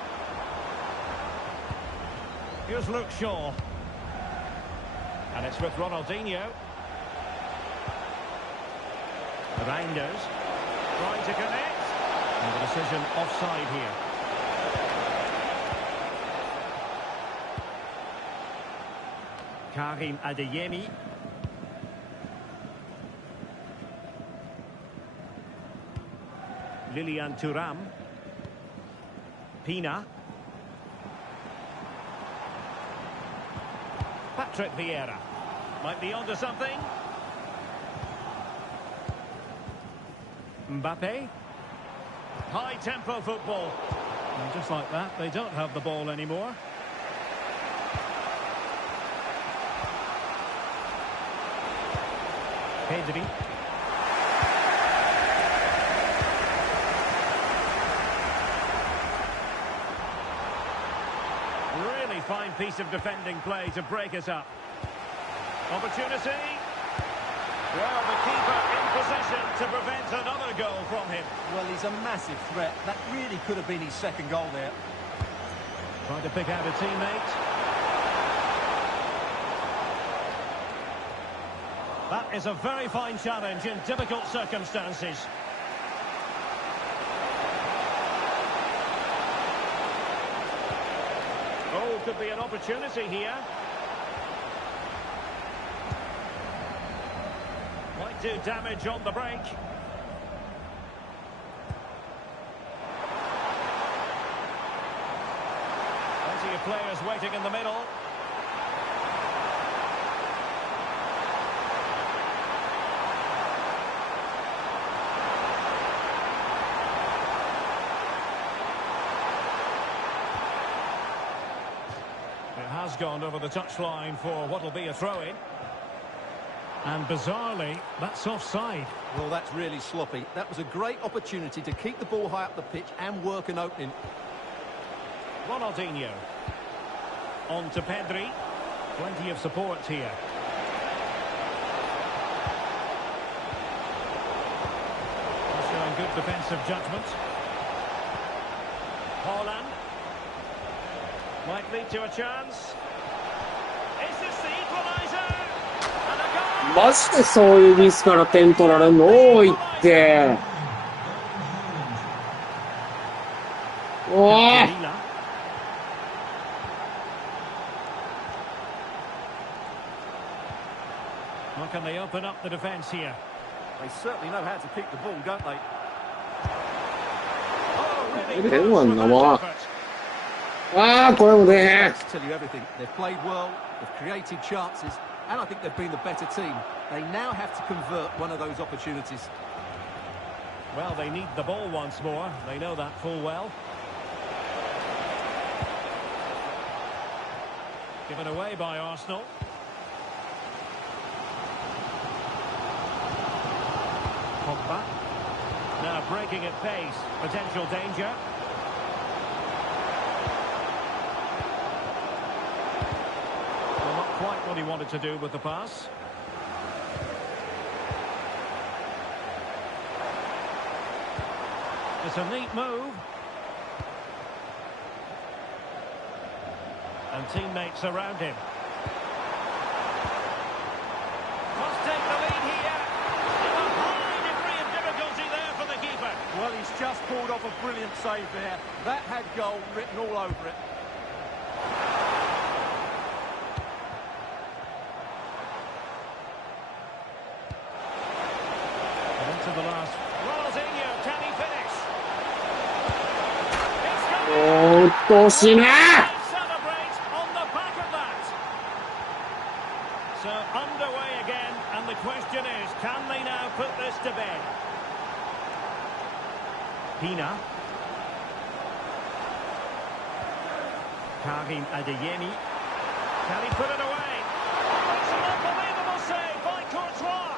Here's Luke Shaw. And it's with Ronaldinho. Reinders trying to connect. And the decision offside here. Karim Adeyemi. Lilian Thuram. Pina. Patrick Vieira. Might be onto something. Mbappe. High-tempo football. And just like that, they don't have the ball anymore. Pedri. Really fine piece of defending play to break us up. Opportunity. Well, the keeper in possession to prevent another goal from him. Well, he's a massive threat. That really could have been his second goal there. Trying to pick out a teammate. That is a very fine challenge in difficult circumstances. Oh, could be an opportunity here. Might do damage on the break. Plenty of players waiting in the middle. It has gone over the touchline for what will be a throw-in. And bizarrely, that's offside. Well, that's really sloppy. That was a great opportunity to keep the ball high up the pitch and work an opening. Ronaldinho. On to Pedri. Plenty of support here. Showing good defensive judgment. Holland. Might lead to a chance. Is this the equaliser? And a goal! マジでそういうミスから点取られるの多いって。おい。can they open up the defence here? They certainly know how to keep the ball, don't they? Oh, really 出んわんなもん。 close effort. ああ、これも出へん。 Let's tell you everything. They've played well, they've created chances, and I think they've been the better team. They now have to convert one of those opportunities. Well, they need the ball once more. They know that full well. Given away by Arsenal. Pogba. Now breaking at pace. Potential danger. Well, not quite what he wanted to do with the pass. It's a neat move. And teammates around him. Must take the lead here. And a high degree of difficulty there for the keeper. Well, he's just pulled off a brilliant save there. That had goal written all over it. And into the last. Ronaldinho, can he finish? It's got おーっと惜しいな。 celebrate on the back of that. So underway again, and the question is, can they now put this to bed? Pina. Karim Adeyemi. Can he put it away? It's an unbelievable save by Courtois.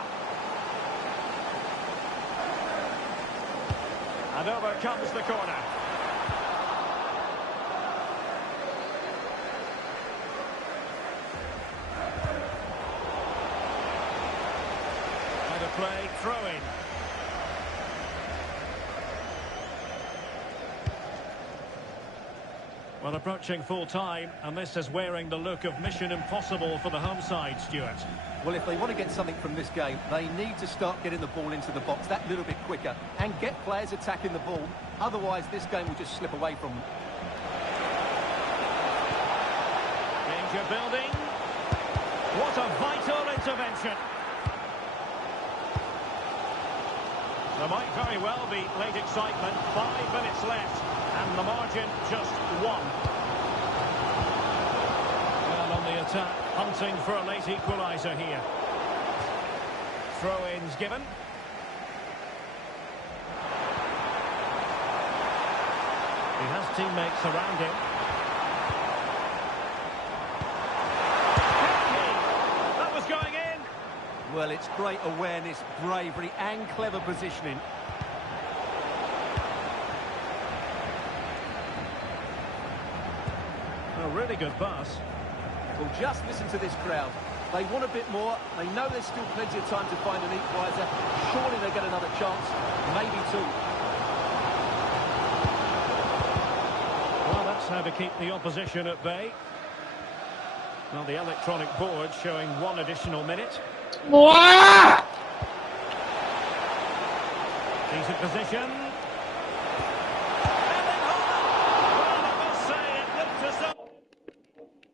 And over comes the corner. And a play, throw-in. Well, approaching full time, and this is wearing the look of mission impossible for the home side, Stuart. Well, if they want to get something from this game, they need to start getting the ball into the box that little bit quicker and get players attacking the ball. Otherwise, this game will just slip away from them. Danger building. What a vital intervention. There might very well be late excitement. 5 minutes left, and the margin just 1. Well, on the attack, hunting for a late equaliser here. Throw-ins given. He has teammates around him. That was going in. Well, it's great awareness, bravery and clever positioning. A really good pass. Well, just listen to this crowd. They want a bit more. They know there's still plenty of time to find an equaliser. Surely they'll get another chance. Maybe 2. Well, that's how to keep the opposition at bay. Well, the electronic board showing 1 additional minute. うわー Decent position.